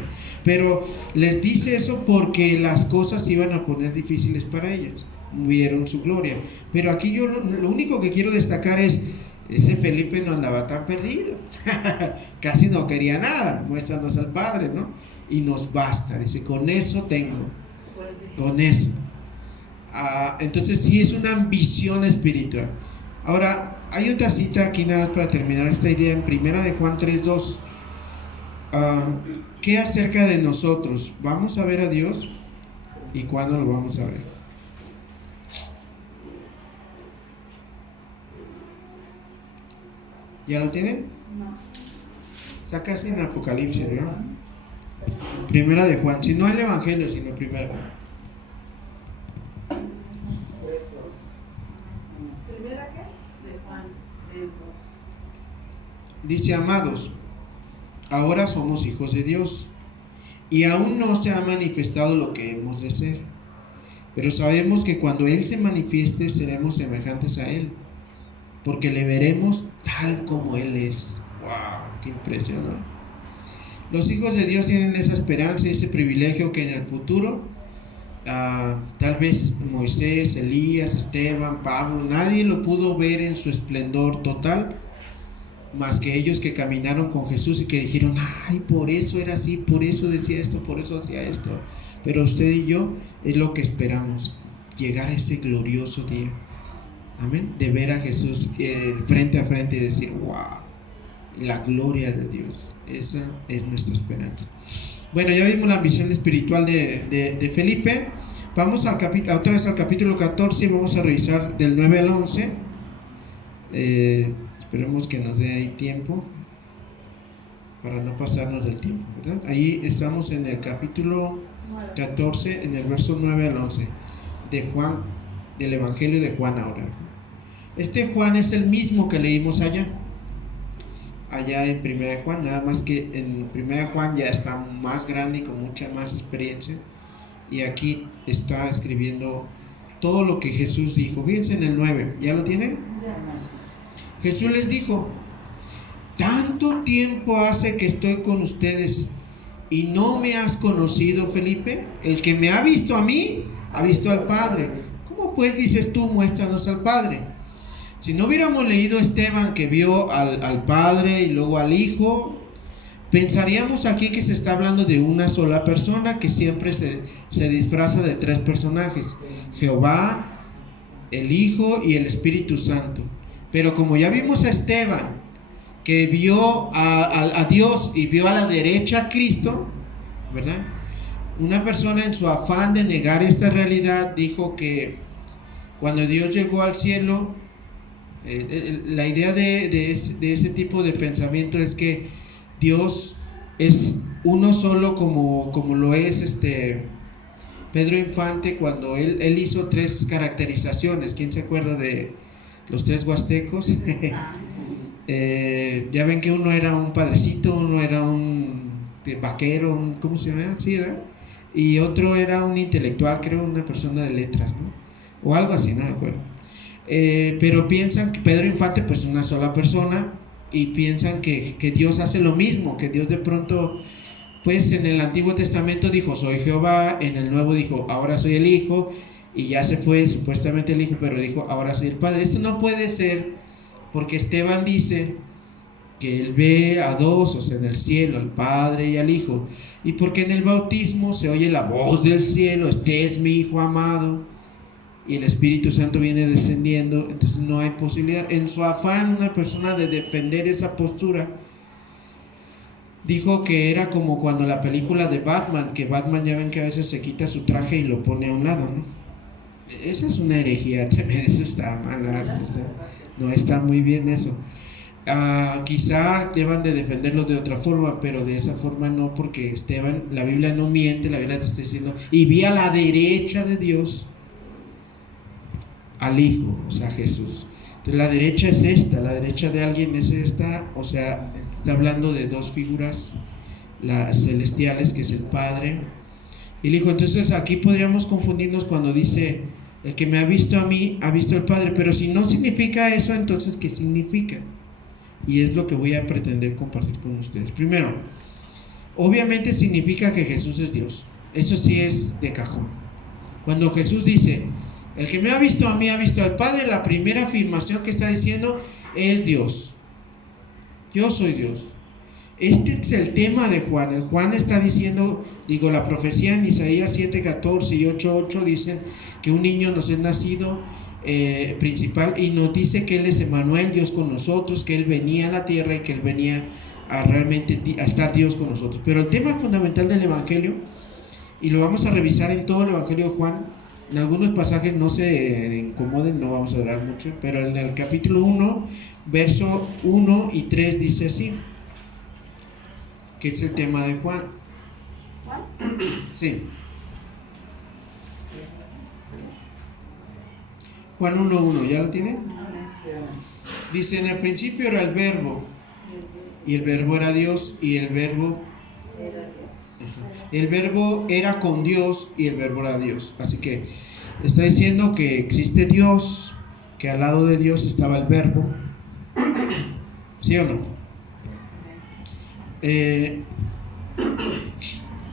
Pero les dice eso porque las cosas se iban a poner difíciles para ellos. Vieron su gloria. Pero aquí yo lo único que quiero destacar es: ese Felipe no andaba tan perdido. Casi no quería nada. Muéstranos al Padre, ¿no? Y nos basta. Dice: con eso tengo. Con eso. Entonces sí es una ambición espiritual. Ahora, hay otra cita aquí nada más para terminar esta idea en Primera de Juan 3:2. ¿Qué acerca de nosotros? ¿Vamos a ver a Dios? ¿Y cuándo lo vamos a ver? ¿Ya lo tienen? No. Está casi en Apocalipsis, ¿no? Primera de Juan, si no el Evangelio, sino primera. ¿Primera qué? De Juan 3:2. Dice: amados, ahora somos hijos de Dios, y aún no se ha manifestado lo que hemos de ser, pero sabemos que cuando Él se manifieste seremos semejantes a Él, porque le veremos tal como Él es. ¡Wow! ¡Qué impresionante! Los hijos de Dios tienen esa esperanza, ese privilegio que en el futuro, tal vez Moisés, Elías, Esteban, Pablo, nadie lo pudo ver en su esplendor total, más que ellos que caminaron con Jesús y que dijeron: ay, por eso era así, por eso decía esto, por eso hacía esto. Pero usted y yo es lo que esperamos, llegar a ese glorioso día. Amén. De ver a Jesús frente a frente y decir: wow, la gloria de Dios. Esa es nuestra esperanza. Bueno, ya vimos la ambición espiritual de Felipe. Vamos otra vez al capítulo 14 y vamos a revisar del 9 al 11. Esperemos que nos dé ahí tiempo para no pasarnos del tiempo, ¿verdad? Ahí estamos en el capítulo 14, en el verso 9 al 11 de Juan, del Evangelio de Juan ahora. Este Juan es el mismo que leímos allá en Primera de Juan, nada más que en Primera de Juan ya está más grande y con mucha más experiencia, y aquí está escribiendo todo lo que Jesús dijo. Fíjense en el 9, ¿ya lo tienen? Jesús les dijo: tanto tiempo hace que estoy con ustedes y no me has conocido, Felipe. El que me ha visto a mí, ha visto al Padre. ¿Cómo pues dices tú, muéstranos al Padre? Si no hubiéramos leído Esteban, que vio al Padre y luego al Hijo, pensaríamos aquí que se está hablando de una sola persona que siempre se disfraza de tres personajes: Jehová, el Hijo y el Espíritu Santo. Pero como ya vimos a Esteban, que vio a Dios y vio a la derecha a Cristo, ¿verdad? Una persona, en su afán de negar esta realidad, dijo que cuando Dios llegó al cielo, la idea de ese tipo de pensamiento es que Dios es uno solo, como lo es Pedro Infante, cuando él hizo tres caracterizaciones. ¿Quién se acuerda de los tres huastecos? Ya ven que uno era un padrecito, uno era un vaquero, ¿cómo se llama? Sí, ¿verdad? Y otro era un intelectual, creo, una persona de letras, ¿no? O algo así, no me acuerdo. Pero piensan que Pedro Infante pues es una sola persona, y piensan que Dios hace lo mismo, que Dios de pronto, pues en el Antiguo Testamento dijo: soy Jehová, en el Nuevo dijo: ahora soy el Hijo, y ya se fue supuestamente el Hijo, pero dijo: ahora soy el Padre. Esto no puede ser, porque Esteban dice que él ve a dos, o sea, en el cielo, al Padre y al Hijo, y porque en el bautismo se oye la voz del cielo: este es mi Hijo amado, y el Espíritu Santo viene descendiendo. Entonces no hay posibilidad. En su afán, una persona de defender esa postura dijo que era como cuando la película de Batman, que Batman, ya ven que a veces se quita su traje y lo pone a un lado, ¿no? Esa es una herejía tremenda, eso está mal, no está muy bien eso. Quizá deban de defenderlo de otra forma, pero de esa forma no, porque Esteban, la Biblia no miente, la Biblia te está diciendo: y vi a la derecha de Dios al Hijo, o sea, Jesús. Entonces la derecha es esta, la derecha de alguien es esta, o sea, está hablando de dos figuras celestiales, que es el Padre y el Hijo. Entonces aquí podríamos confundirnos cuando dice: el que me ha visto a mí, ha visto al Padre. Pero si no significa eso, entonces ¿qué significa? Y es lo que voy a pretender compartir con ustedes. Primero, obviamente significa que Jesús es Dios. Eso sí es de cajón. Cuando Jesús dice: el que me ha visto a mí, ha visto al Padre, la primera afirmación que está diciendo es Dios. Yo soy Dios. Este es el tema de Juan. El Juan está diciendo, la profecía en Isaías 7:14 y 8:8 dicen que un niño nos es nacido, principal, y nos dice que Él es Emmanuel, Dios con nosotros, que Él venía a la tierra y que Él venía a realmente a estar Dios con nosotros. Pero el tema fundamental del Evangelio, y lo vamos a revisar en todo el Evangelio de Juan, en algunos pasajes no se incomoden, no vamos a hablar mucho, pero en el capítulo 1, verso 1 y 3 dice así, que es el tema de Juan. Sí. Juan 1:1, ¿ya lo tienen? Dice: en el principio era el Verbo, y el Verbo era Dios, y el Verbo era con Dios, y el Verbo era Dios. Así que está diciendo que existe Dios, que al lado de Dios estaba el Verbo. ¿Sí o no?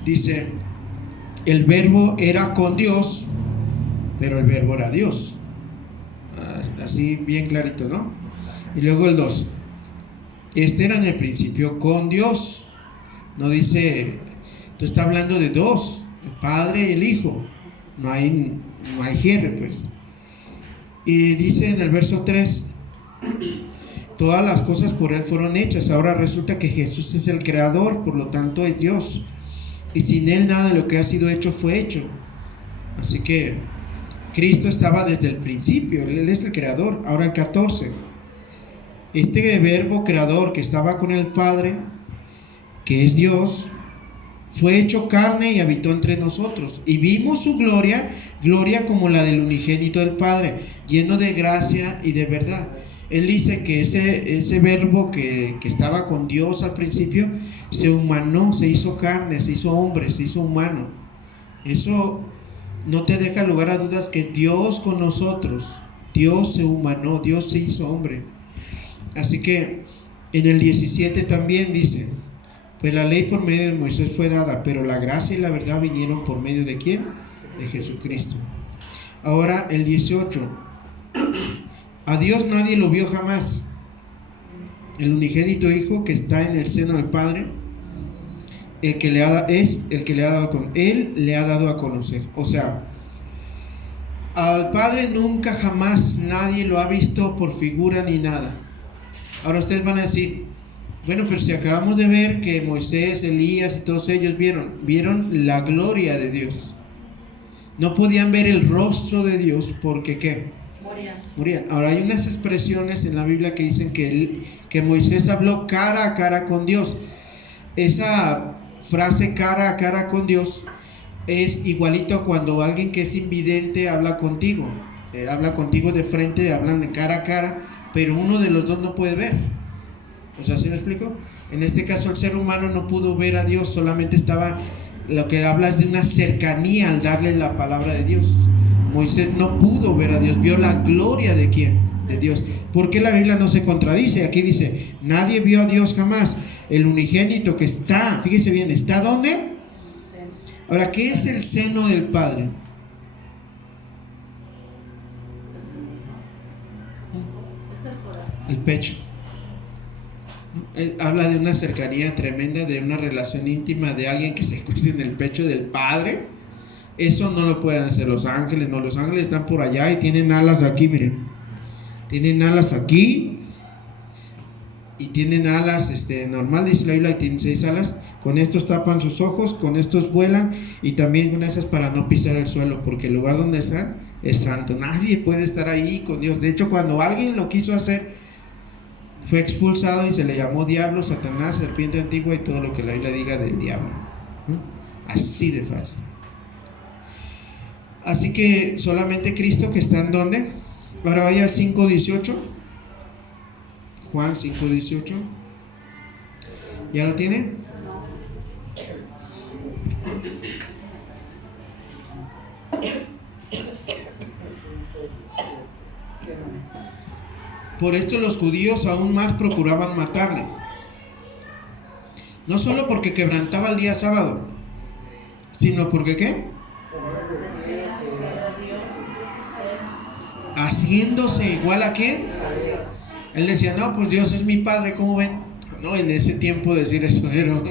Dice: el Verbo era con Dios, pero el Verbo era Dios. Así bien clarito, ¿no? Y luego el 2: este era en el principio con Dios. No dice, entonces está hablando de dos, el Padre y el Hijo. No hay jefe, pues. Y dice en el verso 3: todas las cosas por Él fueron hechas. Ahora resulta que Jesús es el creador, por lo tanto es Dios, y sin Él nada de lo que ha sido hecho fue hecho. Así que Cristo estaba desde el principio, Él es el creador. Ahora el 14: este Verbo creador que estaba con el Padre, que es Dios, fue hecho carne y habitó entre nosotros, y vimos su gloria como la del unigénito del Padre, lleno de gracia y de verdad. Él dice que ese Verbo que estaba con Dios al principio se humanó, se hizo carne, se hizo hombre, se hizo humano. Eso no te deja lugar a dudas que Dios con nosotros, Dios se humanó, Dios se hizo hombre. Así que en el 17 también dice, pues la ley por medio de Moisés fue dada, pero la gracia y la verdad vinieron por medio de ¿quién? De Jesucristo. Ahora el 18, a Dios nadie lo vio jamás. El unigénito Hijo que está en el seno del Padre, el que le ha, es el que le ha dado, Él le ha dado a conocer. O sea, al Padre nunca jamás nadie lo ha visto por figura ni nada. Ahora ustedes van a decir, bueno, pero si acabamos de ver que Moisés, Elías y todos ellos vieron la gloria de Dios. No podían ver el rostro de Dios porque ¿qué? Morían. Ahora hay unas expresiones en la Biblia que dicen que Moisés habló cara a cara con Dios. Esa frase cara a cara con Dios es igualito a cuando alguien que es invidente habla contigo. Habla contigo de frente, hablan de cara a cara, pero uno de los dos no puede ver. O sea, ¿sí me explico? En este caso el ser humano no pudo ver a Dios, solamente estaba, lo que habla es de una cercanía al darle la palabra de Dios. Moisés no pudo ver a Dios, vio la gloria de ¿quién? De Dios. ¿Por qué la Biblia no se contradice? Aquí dice, nadie vio a Dios jamás. El unigénito que está, fíjense bien, ¿está dónde? Ahora, ¿qué es el seno del Padre? El pecho. Habla de una cercanía tremenda, de una relación íntima de alguien que se acuesta en el pecho del Padre. Eso no lo pueden hacer los ángeles, no, los ángeles están por allá y tienen alas aquí, miren. Tienen alas aquí y tienen alas, normal dice la Biblia, tienen 6 alas. Con estos tapan sus ojos, con estos vuelan y también con esas para no pisar el suelo, porque el lugar donde están es santo. Nadie puede estar ahí con Dios. De hecho, cuando alguien lo quiso hacer, fue expulsado y se le llamó diablo, Satanás, serpiente antigua y todo lo que la Biblia diga del diablo. Así de fácil. Así que solamente Cristo que está en ¿dónde? Ahora vaya al 5:18. Juan 5:18. ¿Ya lo tiene? Por esto los judíos aún más procuraban matarle. No solo porque quebrantaba el día sábado, sino porque ¿qué? Haciéndose igual a ¿quién? Él decía, no, pues Dios es mi Padre, ¿cómo ven? No, en ese tiempo decir eso era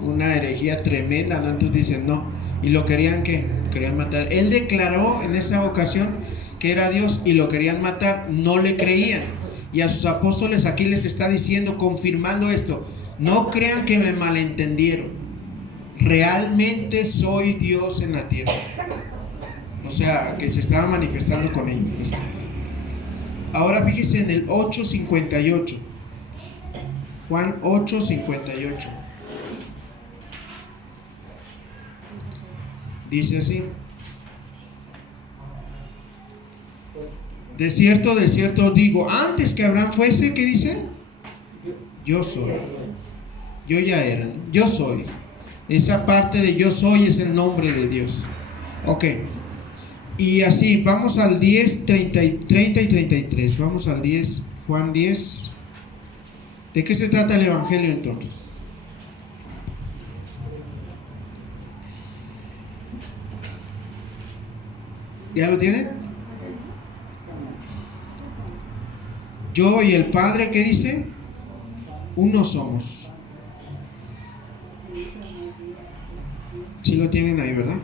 una herejía tremenda, ¿no? Entonces dicen, no, y lo querían ¿qué? Lo querían matar. Él declaró en esa ocasión que era Dios y lo querían matar, no le creían. Y a sus apóstoles aquí les está diciendo, confirmando esto, no crean que me malentendieron, realmente soy Dios en la tierra. O sea, que se estaba manifestando con ellos. Ahora fíjense en el 8:58. Juan 8:58. Dice así: de cierto os digo, antes que Abraham fuese, ¿qué dice? Yo soy. Yo ya era, ¿no? Yo soy. Esa parte de yo soy es el nombre de Dios. Ok. Y así, vamos al 10, 30 y 33. Vamos al 10, Juan 10. ¿De qué se trata el Evangelio entonces? ¿Ya lo tienen? Yo y el Padre, ¿qué dice? Uno somos. ¿Sí lo tienen ahí, verdad?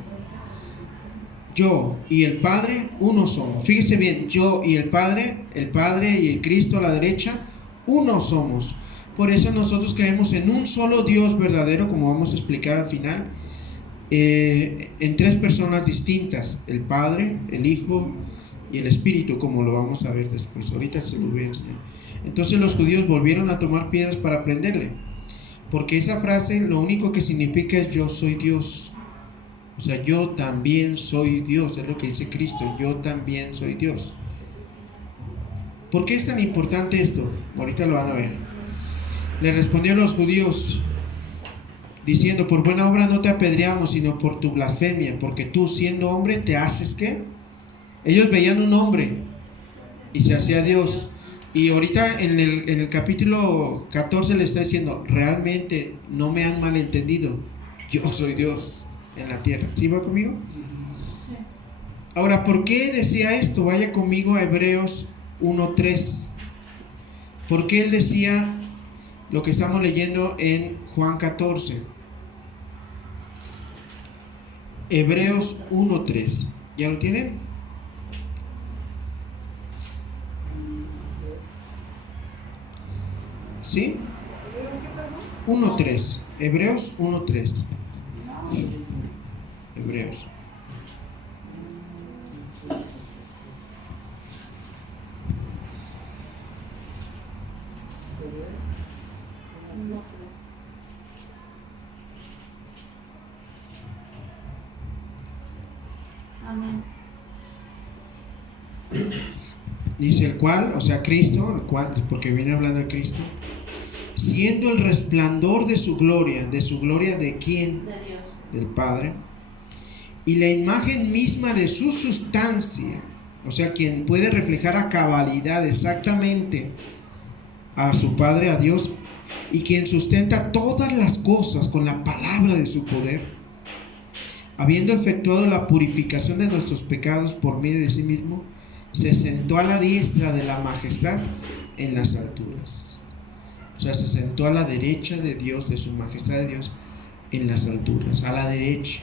Yo y el Padre, uno somos. Fíjense bien, yo y el Padre y el Cristo a la derecha, uno somos. Por eso nosotros creemos en un solo Dios verdadero, como vamos a explicar al final, en 3 personas distintas: el Padre, el Hijo y el Espíritu, como lo vamos a ver después. Ahorita se lo voy a enseñar. Entonces los judíos volvieron a tomar piedras para prenderle, porque esa frase lo único que significa es yo soy Dios. O sea, yo también soy Dios, es lo que dice Cristo, yo también soy Dios. ¿Por qué es tan importante esto? Ahorita lo van a ver. Le respondió a los judíos: diciendo: por buena obra no te apedreamos, sino por tu blasfemia, porque tú, siendo hombre, te haces ¿qué? Ellos veían un hombre y se hacía Dios. Y ahorita en el capítulo 14 le está diciendo: realmente no me han malentendido, yo soy Dios en la tierra. ¿Sí va conmigo? Ahora, ¿por qué decía esto? Vaya conmigo a Hebreos 1:3. ¿Por qué él decía lo que estamos leyendo en Juan 14? Hebreos 1:3. ¿Ya lo tienen? ¿Sí? 1:3. Hebreos 1:3. Hebreos. Amén. Dice el cual, o sea, Cristo, el cual, porque viene hablando de Cristo, siendo el resplandor de su gloria ¿de quién? De Dios. Del Padre, y la imagen misma de su sustancia, o sea, quien puede reflejar a cabalidad exactamente a su Padre, a Dios, y quien sustenta todas las cosas con la palabra de su poder, habiendo efectuado la purificación de nuestros pecados por medio de sí mismo, se sentó a la diestra de la majestad en las alturas. O sea, se sentó a la derecha de Dios, de su majestad de Dios, en las alturas, a la derecha.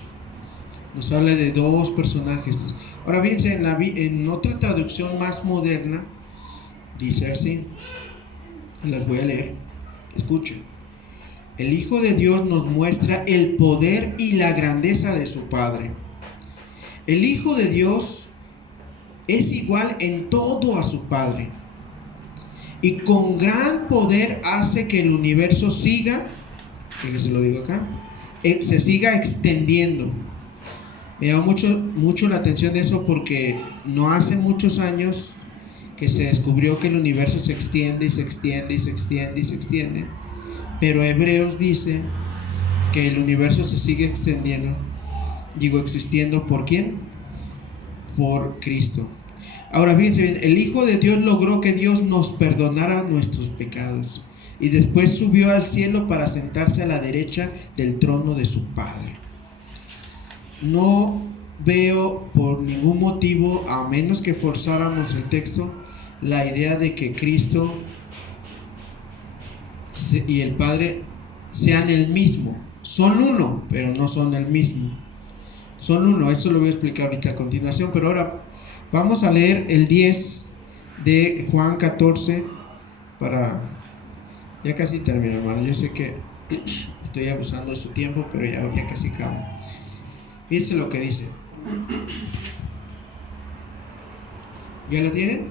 Nos habla de dos personajes. Ahora fíjense, en otra traducción más moderna, dice así, las voy a leer, escuchen: el Hijo de Dios nos muestra el poder y la grandeza de su Padre. El Hijo de Dios es igual en todo a su Padre, y con gran poder hace que el universo siga, fíjense, lo digo acá, se siga extendiendo. Me llama mucho la atención de eso, porque no hace muchos años que se descubrió que el universo se extiende y se extiende y se extiende y se extiende, pero Hebreos dice que el universo se sigue extendiendo, existiendo. ¿Por quién? Por Cristo. Ahora fíjense bien, el Hijo de Dios logró que Dios nos perdonara nuestros pecados y después subió al cielo para sentarse a la derecha del trono de su Padre. No veo por ningún motivo, a menos que forzáramos el texto, la idea de que Cristo y el Padre sean el mismo. Son uno, pero no son el mismo. Son uno, eso lo voy a explicar ahorita a continuación, pero ahora vamos a leer el 10 de Juan 14 para... Ya casi termino, hermano. Yo sé que estoy abusando de su tiempo, pero ya casi acabo. Fíjense lo que dice. ¿Ya lo tienen?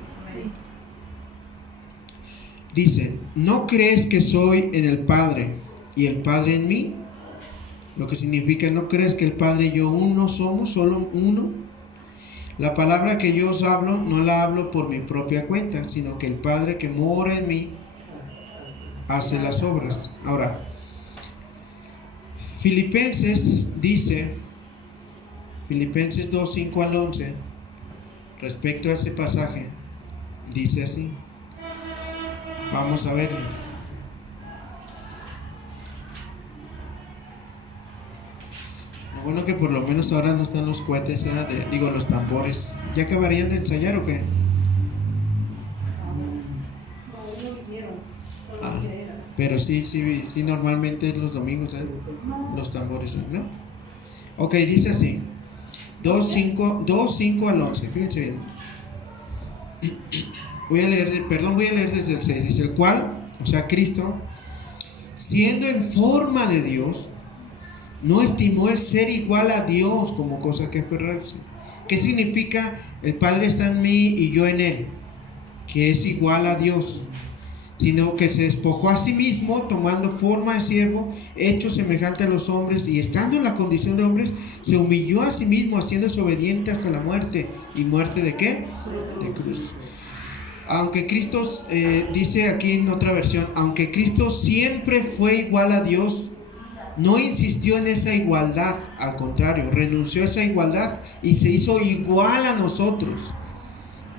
Dice: ¿no crees que soy en el Padre y el Padre en mí? Lo que significa: ¿no crees que el Padre y yo uno somos, solo uno? La palabra que yo os hablo, no la hablo por mi propia cuenta, sino que el Padre que mora en mí hace las obras. Ahora, Filipenses dice, Filipenses 2, 5 al 11, respecto a ese pasaje, dice así. Vamos a verlo. Lo bueno que por lo menos ahora no están los cohetes, los tambores. ¿Ya acabarían de ensayar o qué? Pero sí, normalmente los domingos, los tambores, ¿no? Ok, dice así, 2, 5 al 11, fíjense bien. Voy a leer desde el 6. Dice: el cual, o sea, Cristo, siendo en forma de Dios, no estimó el ser igual a Dios como cosa que aferrarse. ¿Qué significa? El Padre está en mí y yo en él, que es igual a Dios, sino que se despojó a sí mismo, tomando forma de siervo, hecho semejante a los hombres, y estando en la condición de hombres, se humilló a sí mismo, haciéndose obediente hasta la muerte. ¿Y muerte de qué? De cruz. Aunque Cristo, dice aquí en otra versión, aunque Cristo siempre fue igual a Dios, no insistió en esa igualdad, al contrario, renunció a esa igualdad y se hizo igual a nosotros,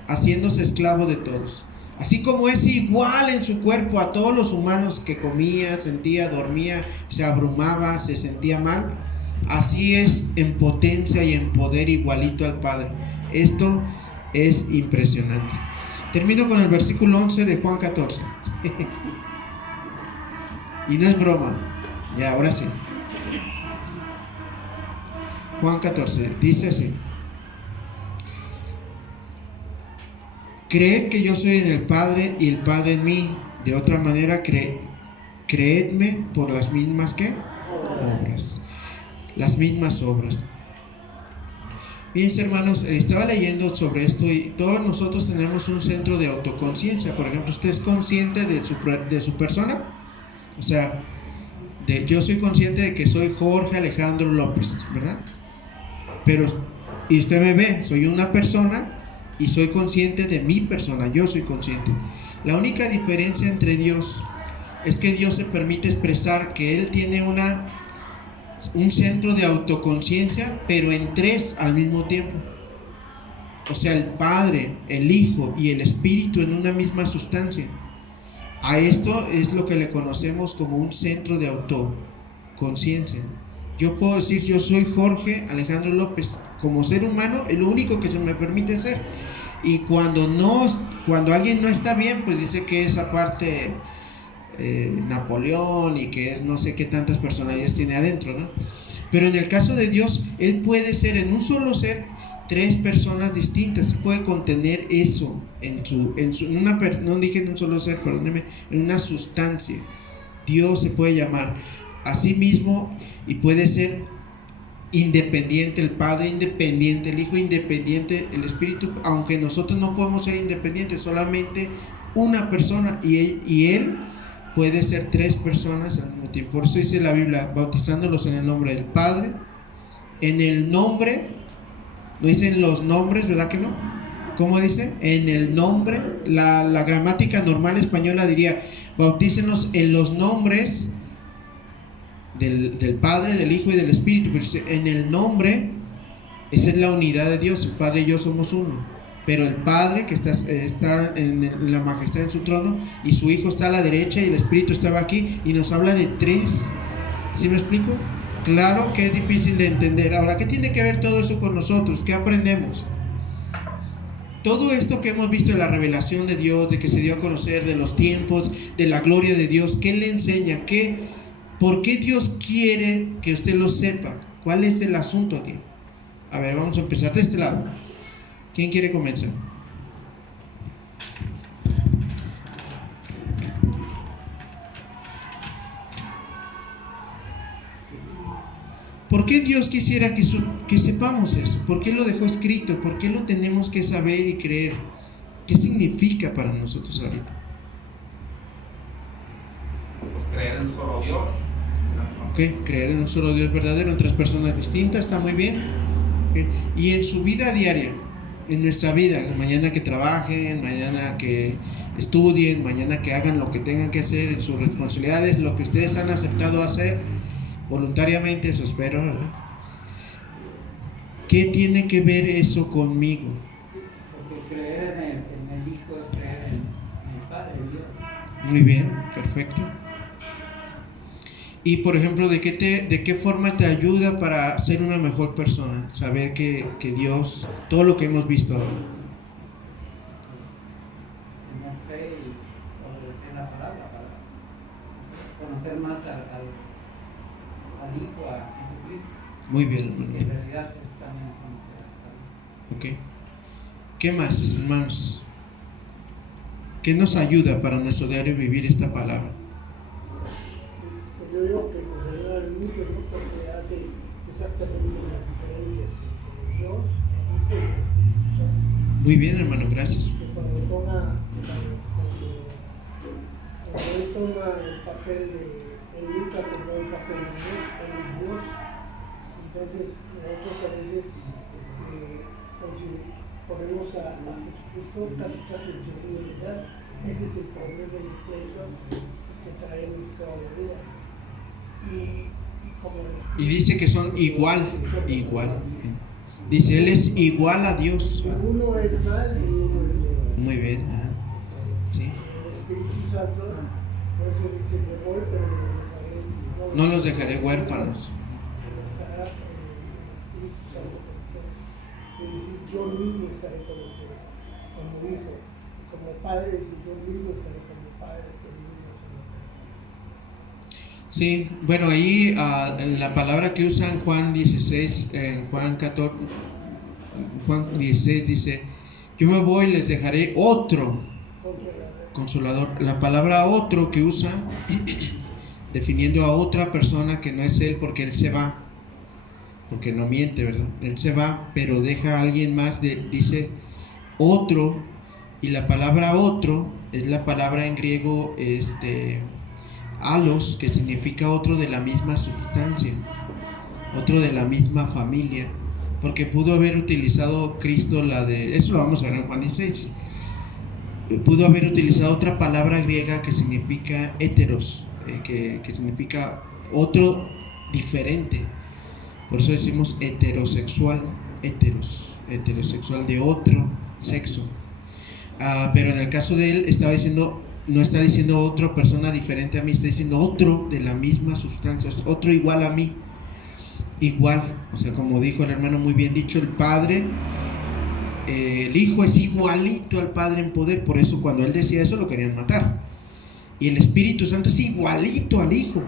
haciéndose esclavo de todos. Así como es igual en su cuerpo a todos los humanos, que comía, sentía, dormía, se abrumaba, se sentía mal, así es en potencia y en poder igualito al Padre. Esto es impresionante. Termino con el versículo 11 de Juan 14. Y no es broma. Ya, ahora sí. Juan 14, dice así: creed que yo soy en el Padre y el Padre en mí. De otra manera, creedme por las mismas ¿qué? Obras. Las mismas obras. Bien, hermanos, estaba leyendo sobre esto y todos nosotros tenemos un centro de autoconciencia. Por ejemplo, ¿usted es consciente de su persona? O sea, yo soy consciente de que soy Jorge Alejandro López, ¿verdad? Pero, y usted me ve, soy una persona y soy consciente de mi persona, yo soy consciente. La única diferencia entre Dios es que Dios se permite expresar que Él tiene un centro de autoconciencia, pero en tres al mismo tiempo. O sea, el Padre, el Hijo y el Espíritu en una misma sustancia. A esto es lo que le conocemos como un centro de autoconciencia. Yo puedo decir, yo soy Jorge Alejandro López. Como ser humano es lo único que se me permite ser. Y cuando alguien no está bien, pues dice que esa parte Napoleón y que es no sé qué tantas personalidades tiene adentro, ¿no? Pero en el caso de Dios, Él puede ser en un solo ser tres personas distintas. Él puede contener eso no dije en un solo ser, perdóneme, en una sustancia. Dios se puede llamar a sí mismo y puede ser independiente el Padre, independiente el Hijo, independiente el Espíritu, aunque nosotros no podemos ser independientes, solamente una persona, y Él puede ser tres personas al mismo tiempo. Por eso dice la Biblia, bautizándolos en el nombre del Padre, en el nombre, no dicen los nombres, ¿verdad que no? ¿Cómo dice? En el nombre. La gramática normal española diría, bautícenos en los nombres del Padre, del Hijo y del Espíritu. Pero en el nombre, esa es la unidad de Dios. El Padre y yo somos uno. Pero el Padre, que está en la majestad en su trono, y su Hijo está a la derecha, y el Espíritu estaba aquí, y nos habla de tres. ¿Sí me explico? Claro que es difícil de entender. Ahora, ¿qué tiene que ver todo eso con nosotros? ¿Qué aprendemos? Todo esto que hemos visto de la revelación de Dios, de que se dio a conocer, de los tiempos, de la gloria de Dios, ¿qué le enseña? ¿Por qué Dios quiere que usted lo sepa? ¿Cuál es el asunto aquí? A ver, vamos a empezar de este lado. ¿Quién quiere comenzar? ¿Por qué Dios quisiera que sepamos eso? ¿Por qué lo dejó escrito? ¿Por qué lo tenemos que saber y creer? ¿Qué significa para nosotros ahorita? Pues creer en un solo Dios. Ok, creer en un solo Dios verdadero, en tres personas distintas, está muy bien. Okay. Y en su vida diaria, en nuestra vida, mañana que trabajen, mañana que estudien, mañana que hagan lo que tengan que hacer en sus responsabilidades, lo que ustedes han aceptado hacer voluntariamente, eso espero, ¿verdad? ¿Qué tiene que ver eso conmigo? Porque creer en el Hijo es creer en el Padre, en Dios. Muy bien, perfecto. Y por ejemplo, ¿de qué forma te ayuda para ser una mejor persona? Saber que Dios, todo lo que hemos visto ahora. Tener fe y obedecer la palabra para conocer más al Hijo, a Jesucristo. Muy bien, En hermano. realidad es también conocer al Padre. Ok. ¿Qué más, hermanos? ¿Qué nos ayuda para nuestro diario vivir esta palabra? Yo digo que nos ayudan mucho, ¿no? Porque hace exactamente las diferencias entre Dios, el Hijo y el Espíritu Santo. Muy bien, hermano, gracias. Que cuando él toma el papel él nunca tomó el papel de Dios, él es Dios. Entonces nosotros a veces ponemos a Jesucristo casi en segundo lugar. Ese es el problema y el pleito que traemos toda la vida. Y como Y dice que son igual. Dice, Él es igual a Dios. uno es mal y uno es bueno. Muy bien. Ajá. Sí. El Espíritu Santo, por eso dice, me voy, pero No los dejaré huérfanos. estará el Espíritu Santo con ustedes. Es decir, yo mismo estaré con ustedes, como hijo, y como padre, dice, yo mismo estaré con mi padre, que el niño Sí, bueno, ahí en la palabra que usa en Juan 16, en Juan 14, Juan 16 dice, yo me voy y les dejaré otro consolador. La palabra otro que usa, definiendo a otra persona que no es Él, porque Él se va, porque no miente, ¿verdad? Él se va, pero deja a alguien más, dice otro, y la palabra otro es la palabra en griego, alos, que significa otro de la misma sustancia, otro de la misma familia, porque pudo haber utilizado Cristo eso lo vamos a ver en Juan 16, pudo haber utilizado otra palabra griega que significa heteros, que significa otro diferente, por eso decimos heterosexual, heterosexual de otro sexo. Pero en el caso de él no está diciendo otra persona diferente a mí, está diciendo otro de la misma sustancia, otro igual a mí, igual, o sea, como dijo el hermano muy bien dicho, el Padre, el Hijo es igualito al Padre en poder, por eso cuando él decía eso lo querían matar, y el Espíritu Santo es igualito al Hijo,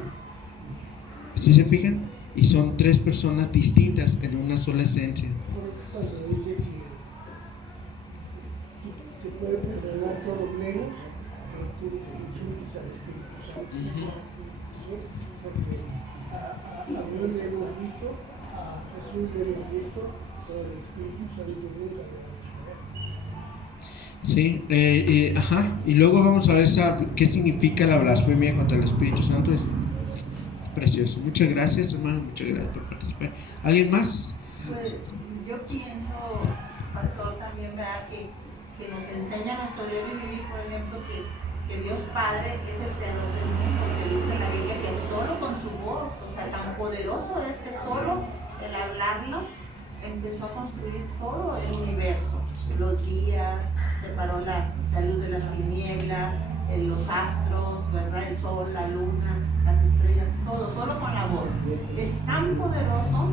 ¿sí se fijan? Y son tres personas distintas en una sola esencia. cuando dice que te puede perdonar todo menos que tú insultes al Espíritu Santo. ¿Sí? Porque a Dios le hemos visto, a Jesús le hemos visto, pero el Espíritu Santo nunca le hemos visto. Sí, ajá. Y luego vamos a ver qué significa la blasfemia contra el Espíritu Santo. Es precioso. Muchas gracias, hermano. Muchas gracias por participar. ¿Alguien más? Pues yo pienso, pastor, también ¿verdad? que nos enseña nuestro diario vivir, por ejemplo, que Dios Padre es el creador del mundo, que dice en la Biblia que solo con su voz, o sea, tan poderoso es que solo el hablarlo empezó a construir todo el universo, los días, separó la luz de las tinieblas, los astros, ¿verdad? El sol, la luna, las estrellas, todo, solo con la voz. Es tan poderoso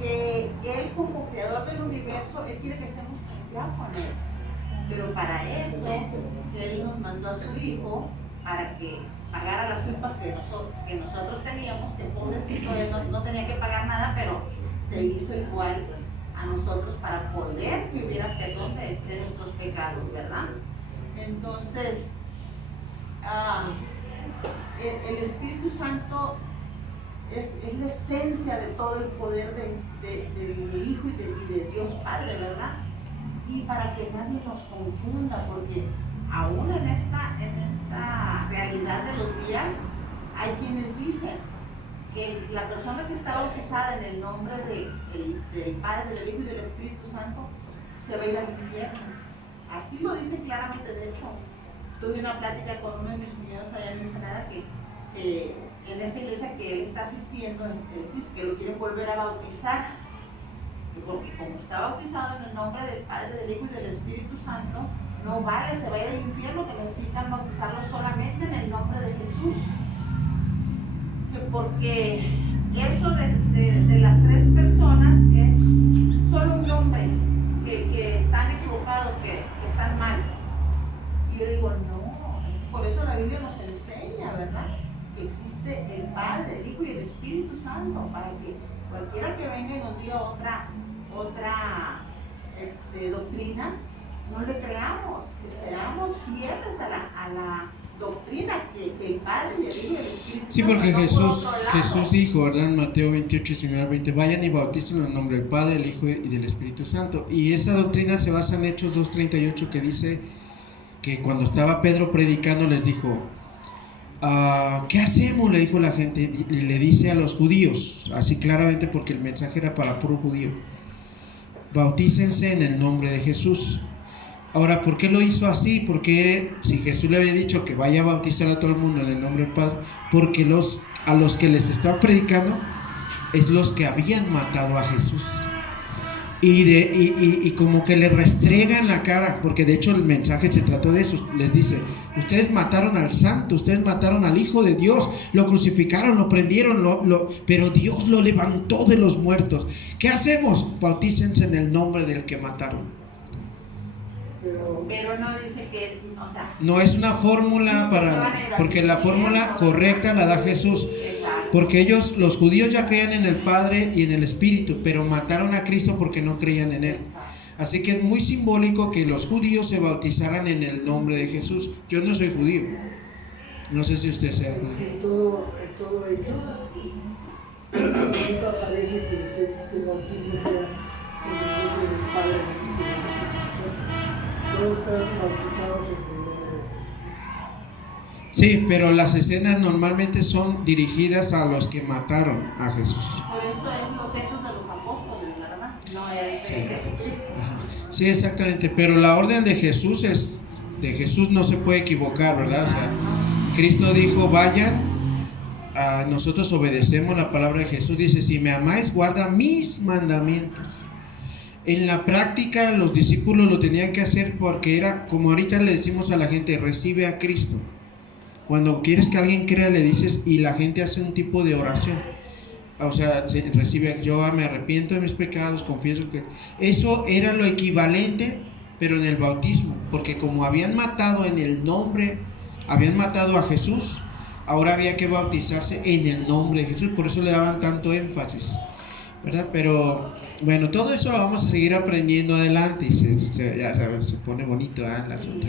que Él como creador del universo, Él quiere que estemos allá con Él. Pero para eso, Él nos mandó a su Hijo para que pagara las culpas que nosotros teníamos, que pobrecito, Él no tenía que pagar nada, pero se hizo igual a nosotros para poder que hubiera perdón de nuestros pecados, ¿verdad? Entonces, el Espíritu Santo es la esencia de todo el poder del Hijo y de Dios Padre, ¿verdad? Y para que nadie nos confunda, porque aún en esta realidad de los días, hay quienes dicen que la persona que está bautizada en el nombre del Padre, del Hijo y del Espíritu Santo se va a ir al infierno. Así lo dice claramente. De hecho, tuve una plática con uno de mis cuñados allá en Ensenada que en esa iglesia que él está asistiendo, dice que lo quieren volver a bautizar, porque como está bautizado en el nombre del Padre, del Hijo y del Espíritu Santo, no vale, se va a ir al infierno, que necesitan bautizarlo solamente en el nombre de Jesús. Porque eso de las tres personas es solo un nombre, que están equivocados, que están mal. Y yo digo, no, por eso la Biblia nos enseña, ¿verdad? Que existe el Padre, el Hijo y el Espíritu Santo, para que cualquiera que venga y nos diga otra doctrina, no le creamos, que seamos fieles a la doctrina que el Padre y el Hijo y el Espíritu Santo. Sí, porque Jesús dijo, ¿verdad? En Mateo 28, 19 al 20, vayan y bauticen en el nombre del Padre, del Hijo y del Espíritu Santo. Y esa doctrina se basa en Hechos 2:38, que dice que cuando estaba Pedro predicando les dijo, ¿qué hacemos? Le dijo la gente, y le dice a los judíos, así claramente, porque el mensaje era para puro judío: bautícense en el nombre de Jesús. Ahora, ¿por qué lo hizo así? Porque si Jesús le había dicho que vaya a bautizar a todo el mundo en el nombre del Padre, porque a los que les estaba predicando es los que habían matado a Jesús. Y como que le restregan la cara, porque de hecho el mensaje se trató de eso. Les dice: ustedes mataron al santo, ustedes mataron al Hijo de Dios, lo crucificaron, lo prendieron, pero Dios lo levantó de los muertos. ¿Qué hacemos? Bautícense en el nombre del que mataron. Pero no dice que es, o sea, no es una fórmula porque la fórmula correcta la da Jesús. Porque ellos, los judíos, ya creían en el Padre y en el Espíritu, pero mataron a Cristo porque no creían en Él. Así que es muy simbólico que los judíos se bautizaran en el nombre de Jesús. Yo no soy judío. No sé si usted sea judío. En todo ello, nunca parece que el bautismo sea en el nombre del Padre y del Espíritu. Todos están bautizados en el nombre de Jesús. Sí, pero las escenas normalmente son dirigidas a los que mataron a Jesús. Por eso es los hechos de los apóstoles, ¿verdad? No es de Jesucristo. Ajá. Sí, exactamente, pero la orden de Jesús no se puede equivocar, ¿verdad? O sea, Cristo dijo: vayan, nosotros obedecemos la palabra de Jesús. Dice: si me amáis, guarda mis mandamientos. En la práctica los discípulos lo tenían que hacer porque era como ahorita le decimos a la gente: recibe a Cristo. Cuando quieres que alguien crea, le dices, y la gente hace un tipo de oración. O sea, se recibe: yo me arrepiento de mis pecados, confieso que... Eso era lo equivalente, pero en el bautismo. Porque como habían matado en el nombre, habían matado a Jesús, ahora había que bautizarse en el nombre de Jesús. Por eso le daban tanto énfasis, ¿verdad? Pero bueno, todo eso lo vamos a seguir aprendiendo adelante. Y ya sabes, se pone bonito, ¿eh? El asunto.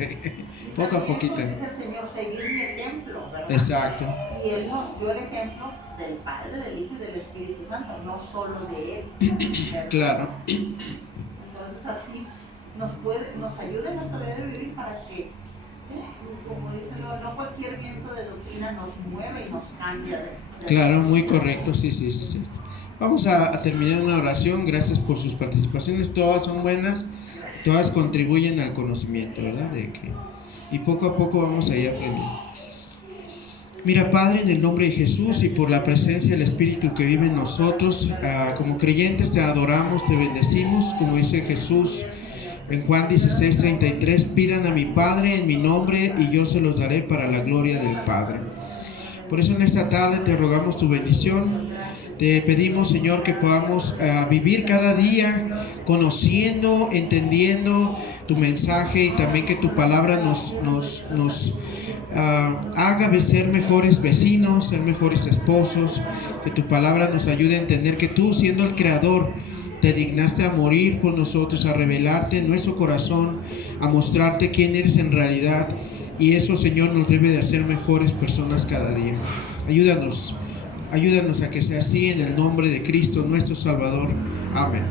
Poco a poquito. Dice el Señor: seguir mi ejemplo, ¿verdad? Exacto. Y Él nos dio el ejemplo del Padre, del Hijo y del Espíritu Santo, no solo de Él, ¿verdad? Claro. Entonces así nos ayuda en nuestra vida de vivir para que, como dice Dios, no cualquier viento de doctrina nos mueve y nos cambia de Claro, muy correcto, sí. Vamos a terminar una oración. Gracias por sus participaciones, todas son buenas, todas contribuyen al conocimiento, ¿verdad? Y poco a poco vamos a ir aprendiendo. Mira, Padre, en el nombre de Jesús y por la presencia del Espíritu que vive en nosotros, como creyentes te adoramos, te bendecimos, como dice Jesús en Juan 16:33, pidan a mi Padre en mi nombre y yo se los daré para la gloria del Padre. Por eso en esta tarde te rogamos tu bendición. Te pedimos, Señor, que podamos vivir cada día conociendo, entendiendo tu mensaje, y también que tu palabra nos haga ser mejores vecinos, ser mejores esposos. Que tu palabra nos ayude a entender que tú, siendo el Creador, te dignaste a morir por nosotros, a revelarte en nuestro corazón, a mostrarte quién eres en realidad. Y eso, Señor, nos debe de hacer mejores personas cada día. Ayúdanos a que sea así, en el nombre de Cristo, nuestro Salvador. Amén.